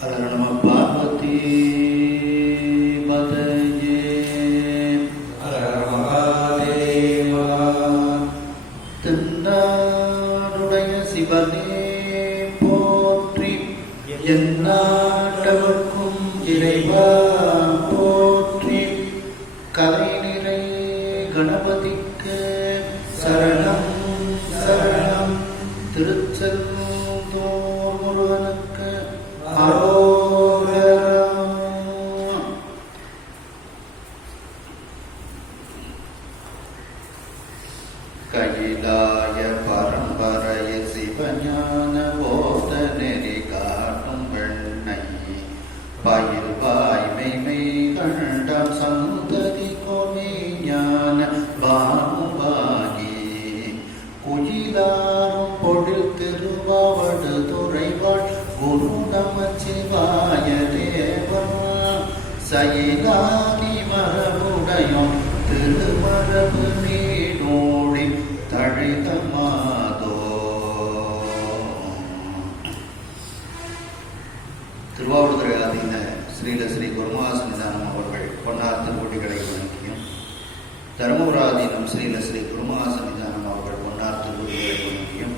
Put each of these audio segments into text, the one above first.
हर नम पार्वती पतये हर महादेवा தென்னாடுடைய சிவனே போற்றி எந்நாட்டவர்க்கும் இறைவா போற்றி கலை நிறை கணபதிக்கு சரணம் சரணம் திருச்செந்தூர் முருகனுக்கு அரோகரம். கைலாய பரம்பரைய சிவஞான போத நெறி காட்டும் வெண்ணை பயில் வாய்மை கண்டம் சந்ததி கோமே ஞான பானுபாகி குயிலாரும் பொழில் திருவாவடு துறைவாள் குரு நமச்சிவாய தேவன் சயிலாதி மரபுடையோன் திருமரபு நீடோடி தழைதமாதோ. திருவாவடுதுறை ஆதீன ஸ்ரீல ஸ்ரீ குருமகாசன்னிதானம் அவர்கள் பொன்னார் திருவடிகளை வணங்கியும், தருமபுராதீனம் ஸ்ரீல ஸ்ரீ குருமகாசன்னிதானம் அவர்கள் பொன்னார் திருவடிகளை வணங்கியும்,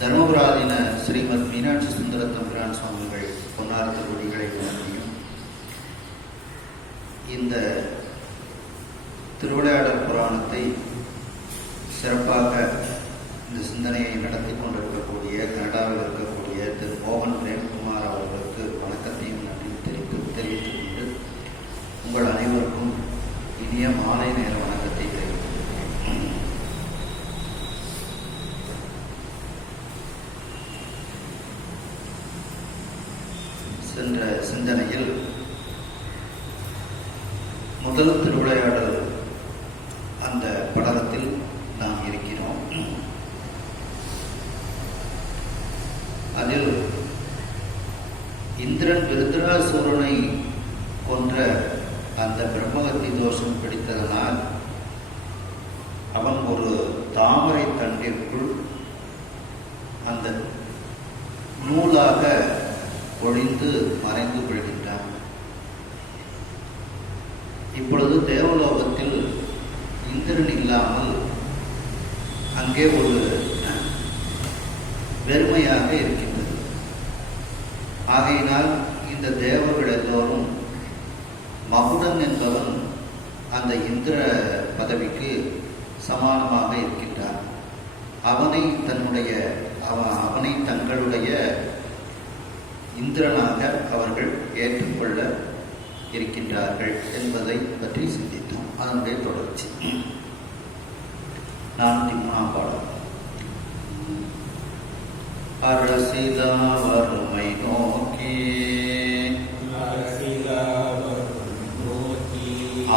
தருமபுராதீன ஸ்ரீமத் மீனாட்சி சுந்தர தம்பிரான் சுவாமிகள் பொன்னார் திருவடிகளை வணங்கியும், இந்த திருவிளையாடல் புராணத்தை சிறப்பாக இந்த சிந்தனையை நடத்தி கொண்டிருக்கக்கூடிய கனடாவில் இருக்கக்கூடிய திரு மோகன் பிரேம்குமார் அவர்களுக்கு வணக்கத்தையும் நன்றியும் தெரிவித்துக் கொண்டு உங்கள் அனைவருக்கும் இனிய மாலை நேர வணக்கத்தை தெரிவித்துள்ளேன். சென்ற சிந்தனையில் முதல் திருவிளையாடல் அந்த படலத்தில் நாம் இருக்கிறோம். அதில் இந்திரன் விருத்ராசுரனை கொன்ற அந்த பிரம்மகத்தி தோஷம் பிடித்ததனால் அவன் ஒரு தாமரை தண்டிற்குள் அந்த நூலாக ஒழிந்து மறைந்து விழுகின்றான். இப்பொழுது தேவலோகத்தில் இந்திரன் இல்லாமல் அங்கே ஒரு வெறுமையாக இருக்கின்றது. ஆகையினால் இந்த தேவர்கள் எல்லோரும் மகுடன் என்பவன் அந்த இந்திர பதவிக்கு சமானமாக இருக்கின்றான். அவனை தங்களுடைய இந்திரனாக அவர்கள் ஏற்றுக்கொள்ள இருக்கின்றார்கள் என்பதை பற்றி சிந்தித்தோம். அதனுடைய தொடர்ச்சி 43ஆம் பாடல். அரசிலா வறுமை நோக்கி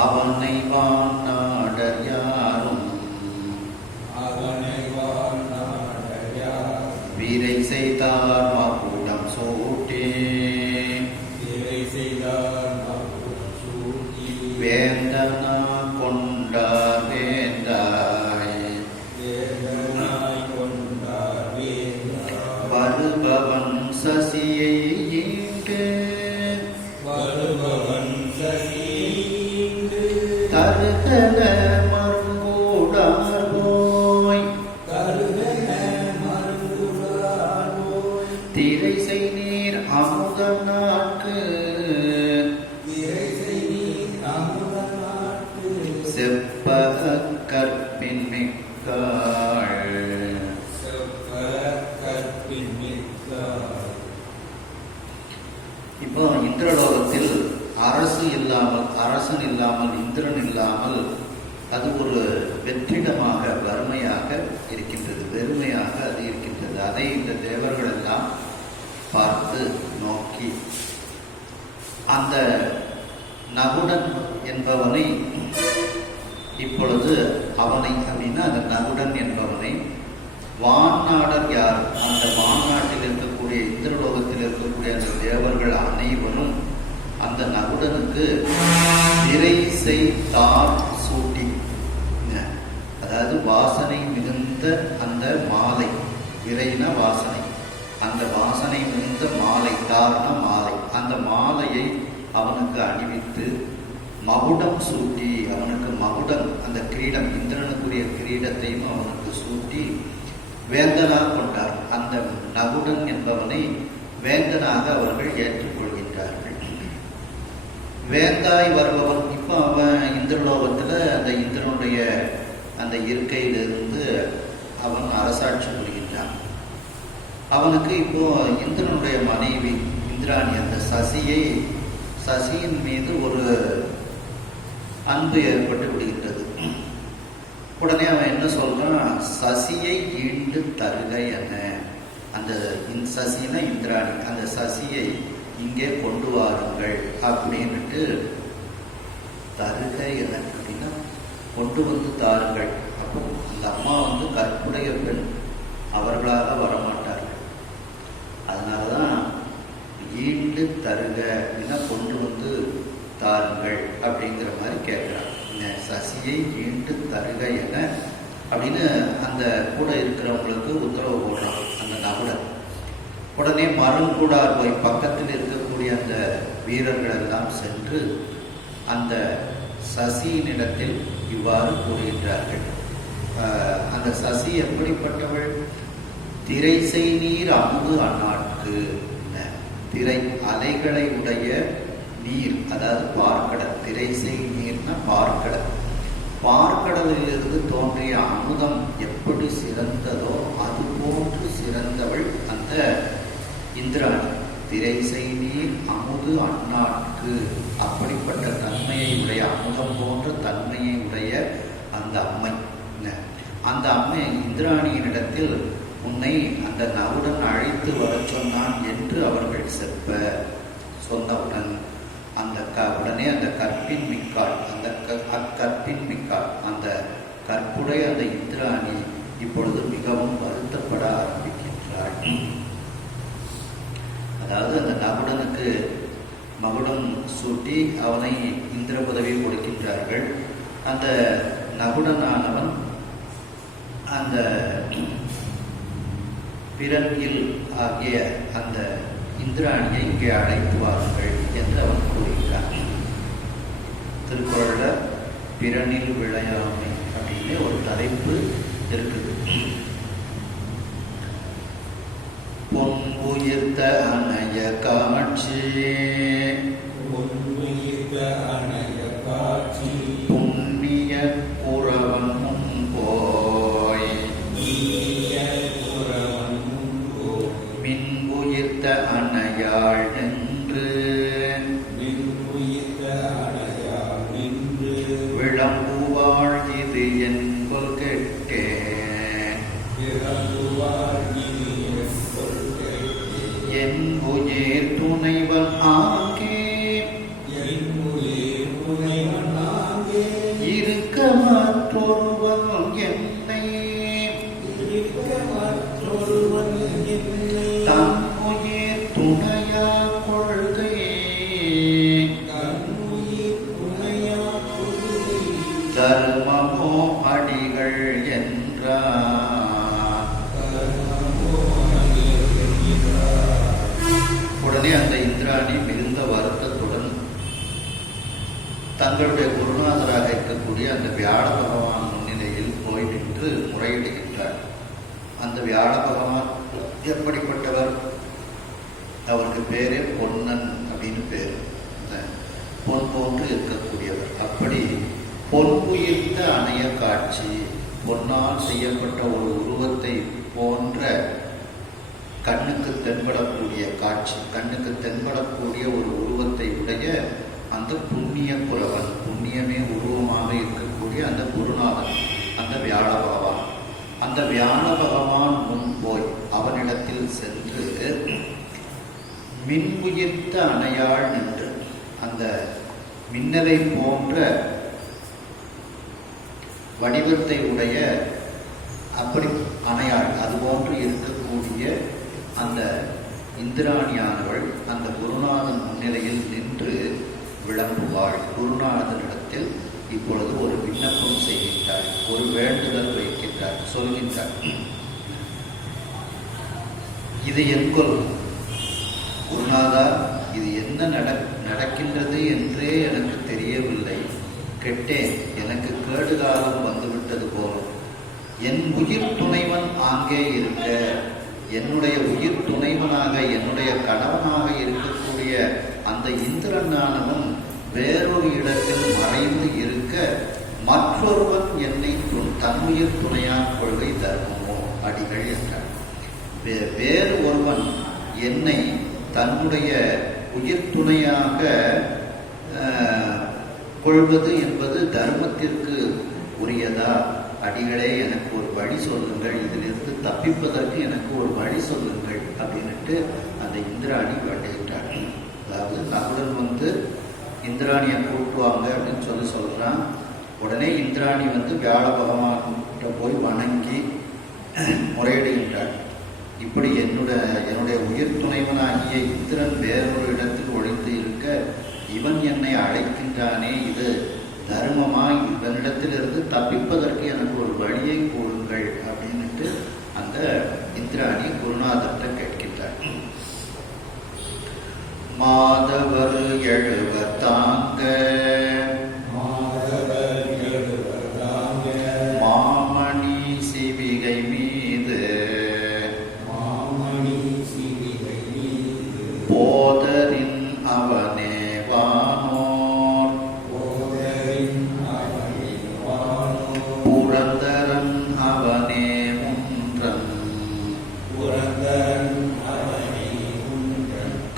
அவனை வானாடர் யாரும் வீரை செய்தார் மாக்கூடம் சூட்டே வேந்தனா கொண்டார் வேந்தாய் வருபவன் சசியை ஈண்டு தருகன மறுகூடார் போய் திரைசை நீர் அமுத நாட்கு செப்பக கற்பின் மிக்காள். இப்போ இந்திரலோகத்தில் அரசன் இல்லாமல் இந்திரன் இல்லாமல் அது ஒரு வெற்றிடமாக வறுமையாக இருக்கின்றது, வெறுமையாக அது இருக்கின்றது. அதை இந்த தேவர்கள் எல்லாம் பார்த்து நோக்கி அந்த நகுடன் என்பவனை இப்பொழுது அவனை அப்படின்னா அந்த நகுடன் என்பவனை வான்நாடர் யார், அந்த வான்நாட்டில் இருக்கக்கூடிய இந்திரலோகத்தில் இருக்கக்கூடிய அந்த தேவர்கள் அனைவரும் அந்த நகுடனுக்கு திரை செய்தார் சூட்டி, அதாவது வாசனை மிகுந்த அந்த மாலை, விரைன வாசனை, அந்த அந்த வாசனை மிகுந்த மாலை, தாரண மாலை, அந்த மாலையை அவனுக்கு அணிவித்து மகுடம் சூட்டி, அவனுக்கு மகுடம், அந்த கிரீடம், இந்திரனுக்குரிய கிரீடத்தையும் அவனுக்கு சூட்டி வேந்தனாக கொண்டார். அந்த நகுடன் என்பவனை வேந்தனாக அவர்கள் ஏற்றுக்கொள்கின்றார்கள். வேந்தாய் வருபவன், இப்போ அவன் இந்திரலோகத்தில் அந்த இந்திரனுடைய அந்த இருக்கையிலிருந்து அவன் அரசாட்சி புரிகின்றான். அவனுக்கு இப்போ இந்திரனுடைய மனைவி இந்திராணி, அந்த சசியின் மீது ஒரு அன்பு ஏற்பட்டு விடுகின்றது. உடனே அவன் என்ன சொல்றான், சசியை ஈண்டு தருக என. அந்த சசினா இந்திராணி, அந்த சசியை இங்கே கொண்டு வாருங்கள் அப்படின்னுட்டு, தருக என அப்படின்னா கொண்டு வந்து தாருங்கள். அப்போ அந்த அம்மா கற்புடைய பெண், அவர்களாக வரமாட்டார்கள். அதனாலதான் ஈண்டு தருக அப்படின்னா கொண்டு வந்து தாருங்கள் அப்படிங்கிற மாதிரி கேட்கிறாங்க. சசியை ஈண்டு தருக என அப்படின்னு அந்த கூட இருக்கிறவங்களுக்கு உத்தரவு போடுறான் அந்த நகுடன். உடனே மரங்கூடார் போய் பக்கத்தில் இருக்கக்கூடிய அந்த வீரர்கள் எல்லாம் சென்று அந்த சசியினிடத்தில் இவ்வாறு கூறுகின்றார்கள். அந்த சசி எப்படிப்பட்டவள்? திரைசை நீர் அமுது அந்நாட்கு, திரை அலைகளை உடைய நீர், அதாவது பார்க்கடல். திரைசை நீர்னா பார்க்கடல். பார்க்கடலிலிருந்து தோன்றிய அமுதம் எப்படி சிறந்ததோ அது போன்று சிறந்தவள் அந்த இந்திராணி. திரைசை நீர் அமுது அந்நாட்கு, அப்படிப்பட்ட தன்மையை உடைய, அமுதம் போன்ற தன்மையை உடைய அந்த அம்மை. அந்த அம்மை இந்திராணியினிடத்தில் உன்னை அந்த நகுடன் அழைத்து வர சொன்னான் என்று அவர்கள் செப்ப சொன்னவுடன் அந்த உடனே அந்த கற்பின் மிக்காள், அந்த அக்கற்பின் மிக்காள், அந்த கற்புடைய அந்த இந்திராணி இப்பொழுது மிகவும் வருத்தப்பட ஆரம்பிக்கின்றாள். அதாவது அந்த நகுடனுக்கு மகுடம் சூட்டி அவனை இந்திர பதவி கொடுக்கின்றார்கள். அந்த நகுடனானவன் அந்த பிறன்கில் ஆகிய அந்த இந்திராணியை இங்கே அழைத்து வாருங்கள் என்று அவன் கூறுகிறான். திருக்குறள்ல பிறனில் விளையாமை அப்படின்னு ஒரு தலைப்பு இருக்குது. பொன்புயிர்த்த அணைய காட்சி, புண்ணிய புறவன் போய், மின்புயிர்த்த அணையாள் நின்று, விளம்புவாள் இது என்பல் கெட்டே, என் உயிர் துணைவன் ஆங்கே, இருக்க மற்றொருவன் என்னை, தன் உயிர் துணையா கொள்கை, தர்மமோ அடிகள் என்றார். உடனே அந்த இந்திராணி மிகுந்த வருத்தத்துடன் தங்களுடைய குருநாதராக இருக்கக்கூடிய அந்த வியாழ பகவான் முன்னிலையில் போய் நின்று முறையிடுகின்றார். அந்த வியாழ பகவான் எப்படிப்பட்டவர்? அவருக்கு பேரே பொன்னன் அப்படின்னு பேர். பொன் போன்று இருக்கக்கூடியவர். அப்படி பொன்புயிர்த்த அணைய காட்சி, பொன்னால் செய்யப்பட்ட ஒரு உருவத்தை போன்ற கண்ணுக்கு தென்படக்கூடிய காட்சி, கண்ணுக்கு தென்படக்கூடிய ஒரு உருவத்தை உடைய அந்த புண்ணிய புலவன், புண்ணியமே உருவமாக இருக்கக்கூடிய அந்த குருநாதன், அந்த வியாழ பகவான். அந்த வியாழ பகவான் முன் போய் அவனிடத்தில் சென்று மின்புயிர்த்த அணையாள் நின்று, அந்த மின்னலை போன்ற வடிவத்தை உடைய அப்படி அணையாள், அதுபோன்று இருக்கக்கூடிய அந்த இந்திராணியானவள் அந்த குருநாதன் முன்னிலையில் நின்று விளம்புவாள். குருநாதனிடத்தில் இப்பொழுது ஒரு விண்ணப்பம் செய்கின்றாள், ஒரு வேண்டுதல் வைக்கின்றாள், சொல்கின்றாள். இது என்கொள் குருநாதா, இது என்ன நடக்கின்றது என்றே எனக்கு தெரியவில்லை. கெட்டேன், எனக்கு கேடு காலம் வந்துவிட்டது போலும். என் உயிர் துணைவன் ஆங்கே இருக்க, என்னுடைய உயிர் துணைவனாக என்னுடைய கணவனாக இருக்கக்கூடிய அந்த இந்திரனானவன் வேறொரு இடத்தில் மறைந்து இருக்க, மற்றொருவன் என்னை தன்னுயிர் துணையான் கொள்கை தர்மமோ அடிகள் என்றார். வேறு ஒருவன் என்னை தன்னுடைய உயிர் துணையாக கொள்வது என்பது தர்மத்திற்கு உரியதா? அடிகளே, எனக்கு ஒரு வழி சொல்லுங்கள், இதிலிருந்து தப்பிப்பதற்கு எனக்கு ஒரு வழி சொல்லுங்கள் அப்படின்ட்டு அந்த இந்திராணி வேண்டுகின்றார். அதாவது நகுடன் இந்திராணியை கூட்டுவாங்க அப்படின்னு சொல்றான். உடனே இந்திராணி வியாழ பகவான்கிட்ட போய் வணங்கி முறையிடுகின்றார். இப்படி என்னுடைய உயிர் துணைவனாகிய இந்திரன் வேறொரு இடத்தில் ஒழித்து இருக்க, இவன் என்னை அழைக்கின்றானே, இது தர்மமா? இவனிடத்திலிருந்து தப்பிப்பதற்கு எனக்கு ஒரு வழியை கூறுங்கள் அப்படின்ட்டு அந்த இந்திராணி குருநாதர்கிட்ட கேட்கின்றார். மாதவர் எழுவத்தாங்க மாமணி சிவிகை மீது போதரின் அவனே வானோர் புரந்தரன் அவனே முன்றன்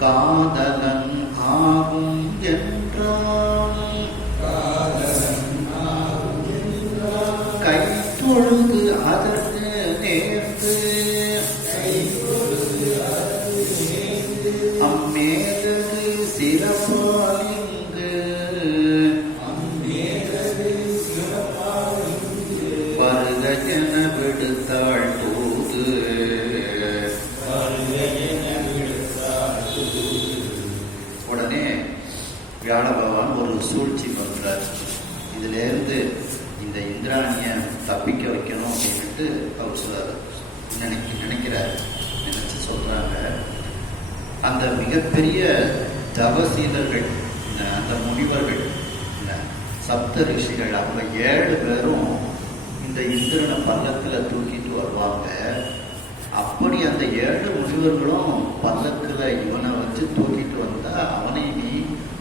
காதலன் ஆகும் என்றான் கை தொழுது அதற்கு நேர்ந்து அம்மேதது சிறப்பாலிங்கு வருக என விடுத்தாள் தூது. உடனே வியாழ பகவான் ஒரு சூழ்ச்சி பண்றார். இதுல இருந்து இந்த இந்திராணிய தப்பிக்க வைக்கணும் அப்படின்ட்டு அவர் நினைக்கிறார். நினைச்சு சொல்றாங்க, அந்த மிகப்பெரிய தவசீலர்கள், அந்த முனிவர்கள், சப்த ரிஷிகள், அவங்க 7 பேரும் இந்த இந்திரனை பல்லக்கில் தூக்கிட்டு வருவாங்க. அப்படி அந்த 7 முனிவர்களும் பல்லக்கில் இவனை வச்சு தூக்கிட்டு வந்தா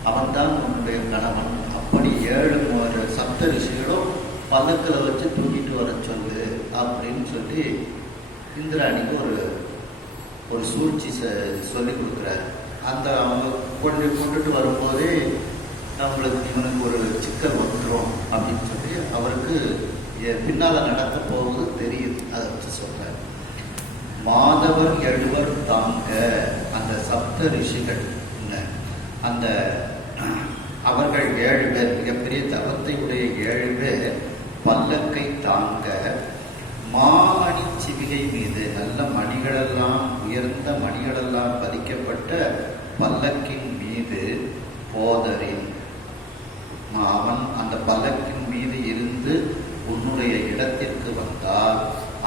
அவன்தான் உன்னுடைய கணவன். அப்படி 7 சப்த ரிஷிகளும் பல்லக்கில் வச்சு தூக்கிட்டு வர சொல்லு அப்படின்னு சொல்லி இந்திராணிக்கு ஒரு சூழ்ச்சி சொல்லி கொடுக்குறாரு. அவங்க கொண்டுட்டு வரும்போதே இவனுக்கு ஒரு சிக்கல் வந்துடும் அப்படின்னு சொல்லி அவருக்கு பின்னால நடக்க போவது தெரியுது. அதை வச்சு சொல்றாரு. மாதவர் 7 தாங்க, அந்த சப்த ரிஷிகள், அந்த அவர்கள் 7 பேர், மிகப்பெரிய தவத்தை உடைய 7 பேர் பல்லக்கை தாங்க மாமணி சிவிகை மீது, நல்ல மணிகளெல்லாம், உயர்ந்த மணிகளெல்லாம் பதிக்கப்பட்ட பல்லக்கின் மீது போதரின், அவன் அந்த பல்லக்கின் மீது இருந்து உன்னுடைய இடத்திற்கு வந்தால்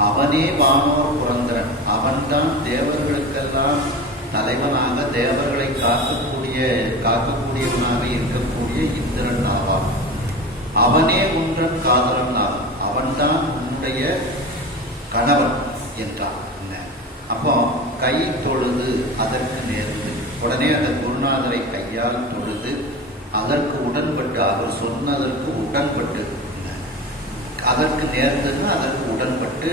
அவனே வானோர் புரந்தரன், அவன்தான் தேவர்களுக்கெல்லாம் தலைவனாக, தேவர்களை காக்கக்கூடியவனாக இருக்கக்கூடிய இந்திரன் ஆவான். அவனே ஒன்றன் காதலன் ஆவான், அவன்தான் உன்னுடைய கணவன் என்றான். அப்போ கை தொழுது அதற்கு நேர்ந்து, உடனே அந்த குருநாதரை கையால் தொழுது அதற்கு உடன்பட்டு, அவர் சொன்னதற்கு உடன்பட்டு, அதற்கு நேர்ந்ததுன்னா அதற்கு உடன்பட்டு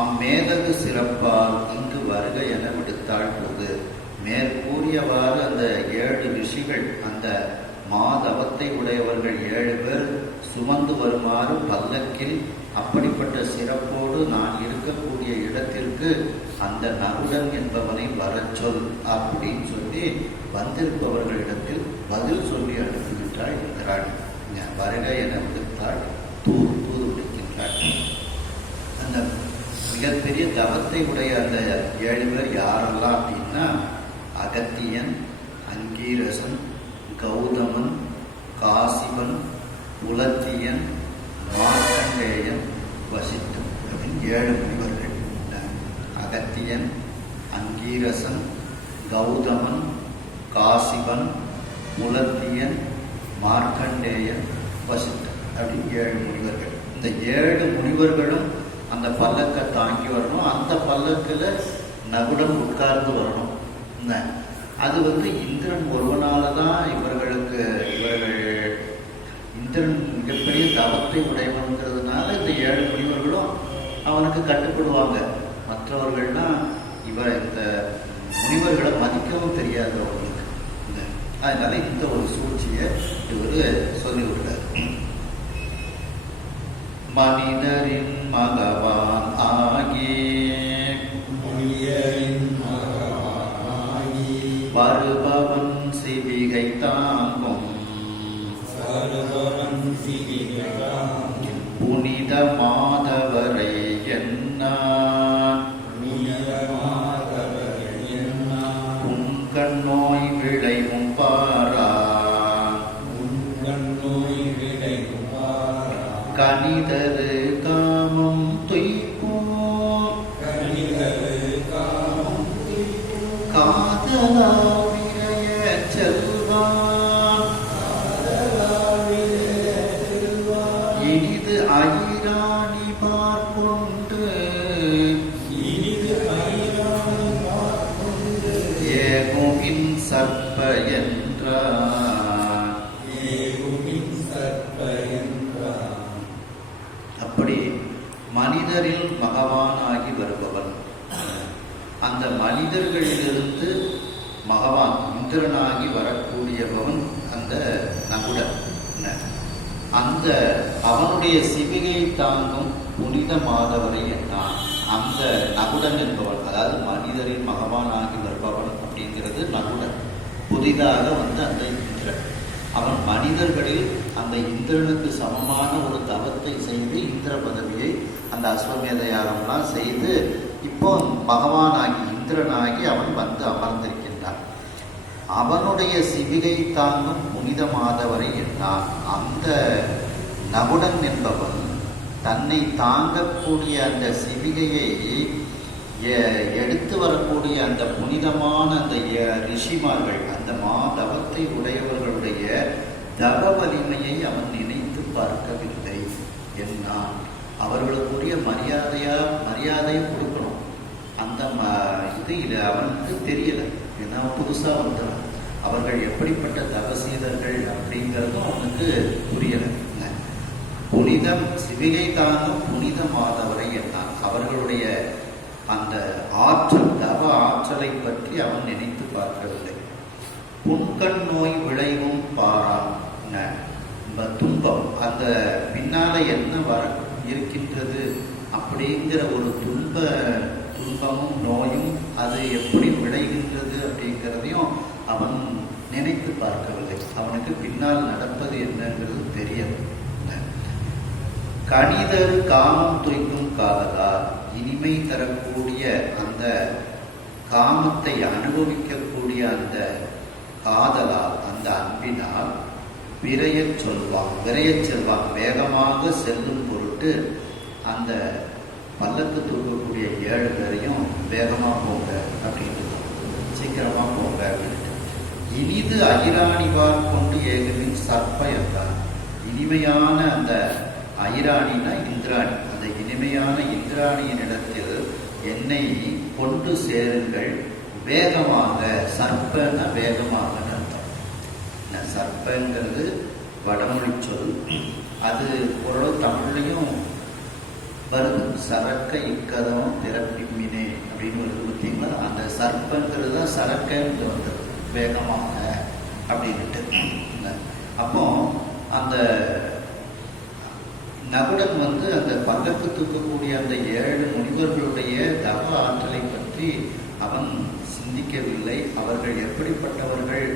அம்மேதகு சிறப்பால் இங்கு வருக என விடுத்தாள் போது. மேற்கூறியவாறு அந்த 7 ரிஷிகள், அந்த மாதவத்தை உடையவர்கள் 7 பேர் சுமந்து வருமாறு பல்லக்கில், அப்படிப்பட்ட சிறப்போடு நான் இருக்கக்கூடிய இடத்திற்கு அந்த நகுடன் என்பவனை வரச் சொல் அப்படின்னு சொல்லி வந்திருப்பவர்களிடத்தில் பதில் சொல்லி அனுப்புகின்றாள் இந்திராணி. வருக என விடுத்தாள், தூது விடுக்கின்றாள். அந்த மிகப்பெரிய தவத்தை உடைய அந்த 7 பேர் யாரெல்லாம் அப்படின்னா, அகத்தியன், அங்கீரசன், கௌதமன், காசிபன், புலத்தியன், மார்க்கண்டேயன், வசிஷ்டன் அப்படின்னு 7 முனிவர்கள். அகத்தியன், அங்கீரசன், கௌதமன், காசிபன், முலத்தியன், மார்க்கண்டேயன், வசிஷ்டன் அப்படி 7 முனிவர்கள். இந்த 7 முனிவர்களும் அந்த பல்லக்கை தாங்கி வரணும். அந்த பல்லக்கில் நகுடன் உட்கார்ந்து வரணும். அது இந்திரன் ஒருவனால தான் இவர்கள் இந்திரன் மிகப்பெரிய தவத்தை உடையவங்கிறதுனால இந்த 7 முனிவர்களும் அவனுக்கு கட்டுப்படுவாங்க. மற்றவர்கள்னா இந்த முனிவர்களை மதிக்கவும் தெரியாது அவங்களுக்கு. அதனால இந்த ஒரு சூழ்ச்சியை இவர் சொல்லிவிடுறார். மனிதரின் மகவான் ஆகி வருபவன் சிவிகை தாங்கும் புனித மாதவரை உங்கண் நோய் விளைவும் பாரா கனிதரு காமம் துய்க்கும் காதலா விரைய செல்வான் இனிது ஐராணி பார்க்கொண்டு ஏகுமின் சற்ப என்றார். அப்படி மனிதரில் மகவானாகி வருபவன், அந்த மனிதர்களிலிருந்து மகவான் இந்திரனாகி வரக்கூடியவன் அந்த நகுடன். அந்த அவனுடைய சிவிகை தாங்கும் புனித மாதவரை என்னான். அந்த நகுடன் என்பவன், அதாவது மனிதரின் மகவானாகி வருபவன் அப்படிங்கிறது நகுடன். புதிதாக அந்த இந்திரன், அவன் மனிதர்களில் அந்த இந்திரனுக்கு சமமான ஒரு தவத்தை செய்து இந்திர பதவியை அந்த அஸ்வமேத யாகம்லாம் செய்து இப்போ பகவானாகி இந்திரனாகி அவன் அமர்ந்திருக்கின்றான். அவனுடைய சிவிகை தாங்கும் புனித மாதவரை என்னான். அந்த நகுடன் என்பவன் தன்னை தாங்கக்கூடிய அந்த சிவிகையை எடுத்து வரக்கூடிய அந்த புனிதமான அந்த ரிஷிமார்கள், அந்த மாதவத்தை உடையவர்களுடைய தவ வலிமையை அவன் நினைத்து பார்க்கவில்லை. என்ன அவர்களுக்குரிய மரியாதையை கொடுக்கணும். அந்த இது அவனுக்கு தெரியல. ஏன்னா புதுசாக வந்தான். அவர்கள் எப்படிப்பட்ட தவசீதர்கள் அப்படிங்கிறதும் அவனுக்கு புரியலை. புனிதம் சிவிகை தாங்கும் புனித மாதவரை என்னான். அவர்களுடைய அந்த ஆற்றல், தவ ஆற்றலை பற்றி அவன் நினைத்து பார்க்கவில்லை. புண்கண் நோய் விளைவும் பாரான். துன்பம், அந்த பின்னால என்ன இருக்கின்றது அப்படிங்கிற ஒரு துன்பமும் நோயும் அது எப்படி விளைகின்றது அப்படிங்கிறதையும் அவன் நினைத்து பார்க்கவில்லை. அவனுக்கு பின்னால் நடப்பது என்னங்கிறது தெரியல. கனிதரு காமம் துய்க்கும் காதலால், இனிமை தரக்கூடிய அந்த காமத்தை அனுபவிக்கக்கூடிய அந்த காதலால், அந்த அன்பினால் விரையச் செல்வான் வேகமாக செல்லும் பொருட்டு அந்த பல்லக்கு தூக்கக்கூடிய 7 பேரையும் வேகமாக போங்க அப்படின்ட்டு, சீக்கிரமாக போங்க அப்படின்ட்டு. இனிது அகிராணிவார் கொண்டு ஏகுவின் சற்ப என்றார். இனிமையான அந்த ஐராணினா இந்திராணி, அந்த இனிமையான இந்திராணியின் இடத்தில் என்னை கொண்டு சேருங்கள் வேகமாக. சர்ப்பன வேகமாக அர்த்தம். சர்ப்பங்கிறது வடமொழி சொல். அது ஓரளவு தமிழ்லையும் வருது. சரக்க இக்கதம் திறப்பிமினே அப்படின்னு வருது பார்த்தீங்களா. அந்த சர்ப்பங்கிறது தான் சரக்கன்னு வந்தது, வேகமாக அப்படின்ட்டு. அப்போ அந்த நகுடன் அந்த பல்லக்கு தூக்கக்கூடிய அந்த 7 முனிவர்களுடைய தவ ஆற்றலை பற்றி அவன் சிந்திக்கவில்லை. அவர்கள் எப்படிப்பட்டவர்கள்,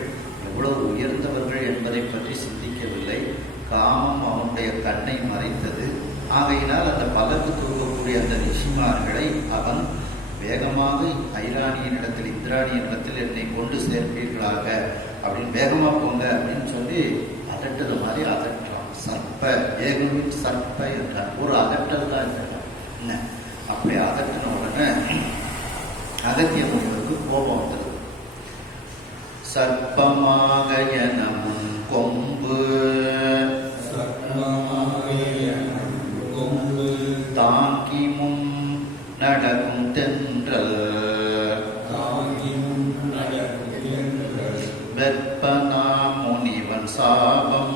எவ்வளவு உயர்ந்தவர்கள் என்பதை பற்றி சிந்திக்கவில்லை. காமம் அவனுடைய கண்ணை மறைத்தது. ஆகையினால் அந்த பல்லக்கு தூக்கக்கூடிய அந்த ரிஷிமார்களை அவன் வேகமாக ஐராணியின் இடத்தில் இந்திராணியின் இடத்தில் என்னை கொண்டு சேர்ப்பீர்களாக அப்படின்னு வேகமாக போங்க அப்படின்னு சொல்லி அதட்டது மாதிரி அதட்டுறான். சர்ப்ப ஏகுவின் சர்ப்ப என்றார். ஒரு அதட்டல் தான் என்ன. அப்படி அதட்டின உடனே அகத்திய முனிவருக்கு கோபம் வந்தது. சர்ப்பமாக எனமுன் கொம்பு தாங்கி முன் நடக்கும் தென்றல் வெப்பனா முனிவன் சாபம்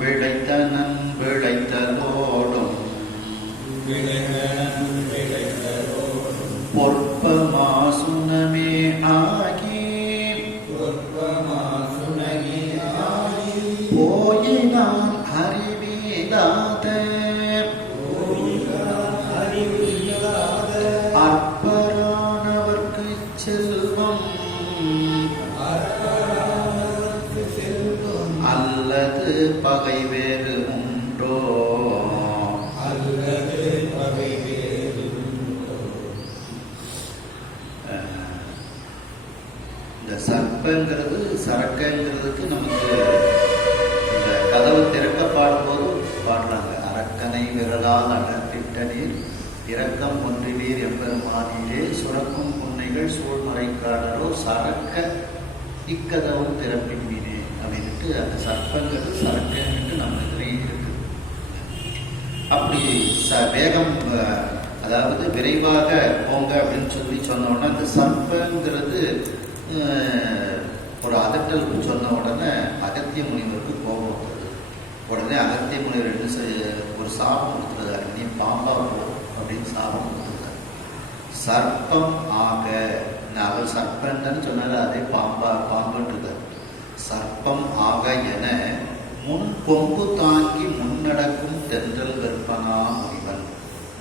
விளைத்தனன் விளைத்தலோடும் பொற்பமாசுனமே ஆகி போயினான் அறிவிலாத அற்பரானவர்க்கு செல்வம் அல்லது பகை வேறு உண்டோ? இந்த சர்ப்பங்கிறது சரக்கங்கிறதுக்கு நமக்கு இந்த கதவு திறக்க பாடும்போது பாடுறாங்க. அரக்கனை விரலால் அடர்த்திட்ட நீர் இரக்கம் ஒன்றிலீர் எம்பெருமானீரே சுரக்கும் புன்னைகள் சூழ்மறைக்காரரோ சரக்க இக்கதவும் திறப்பின்மீனே அப்படின்ட்டு அந்த சர்ப்பங்கிறது சரக்கன்ட்டு நம்ம இருக்கு. அப்படி வேகம் அதாவது விரைவாக போங்க அப்படின்னு சொன்ன அந்த சர்ப்பங்கிறது ஒரு அதட்டலுக்கு சொன்ன உடனே அகத்திய முனிவருக்கு கோபம் வந்தது. உடனே அகத்திய முனிவர் ஒரு சாபம் கொடுத்துருந்தாரு. நீ பாம்பா போ அப்படின்னு சாபம் கொடுத்துருந்தாரு. சர்ப்பம் ஆக அவர் சர்ப்பன்னு சொன்னால அதே பாம்புன்றது. சர்ப்பம் ஆக என முன் கொம்பு தாங்கி முன்னடக்கும் தென்றல் வெப்பனா முனிவன்.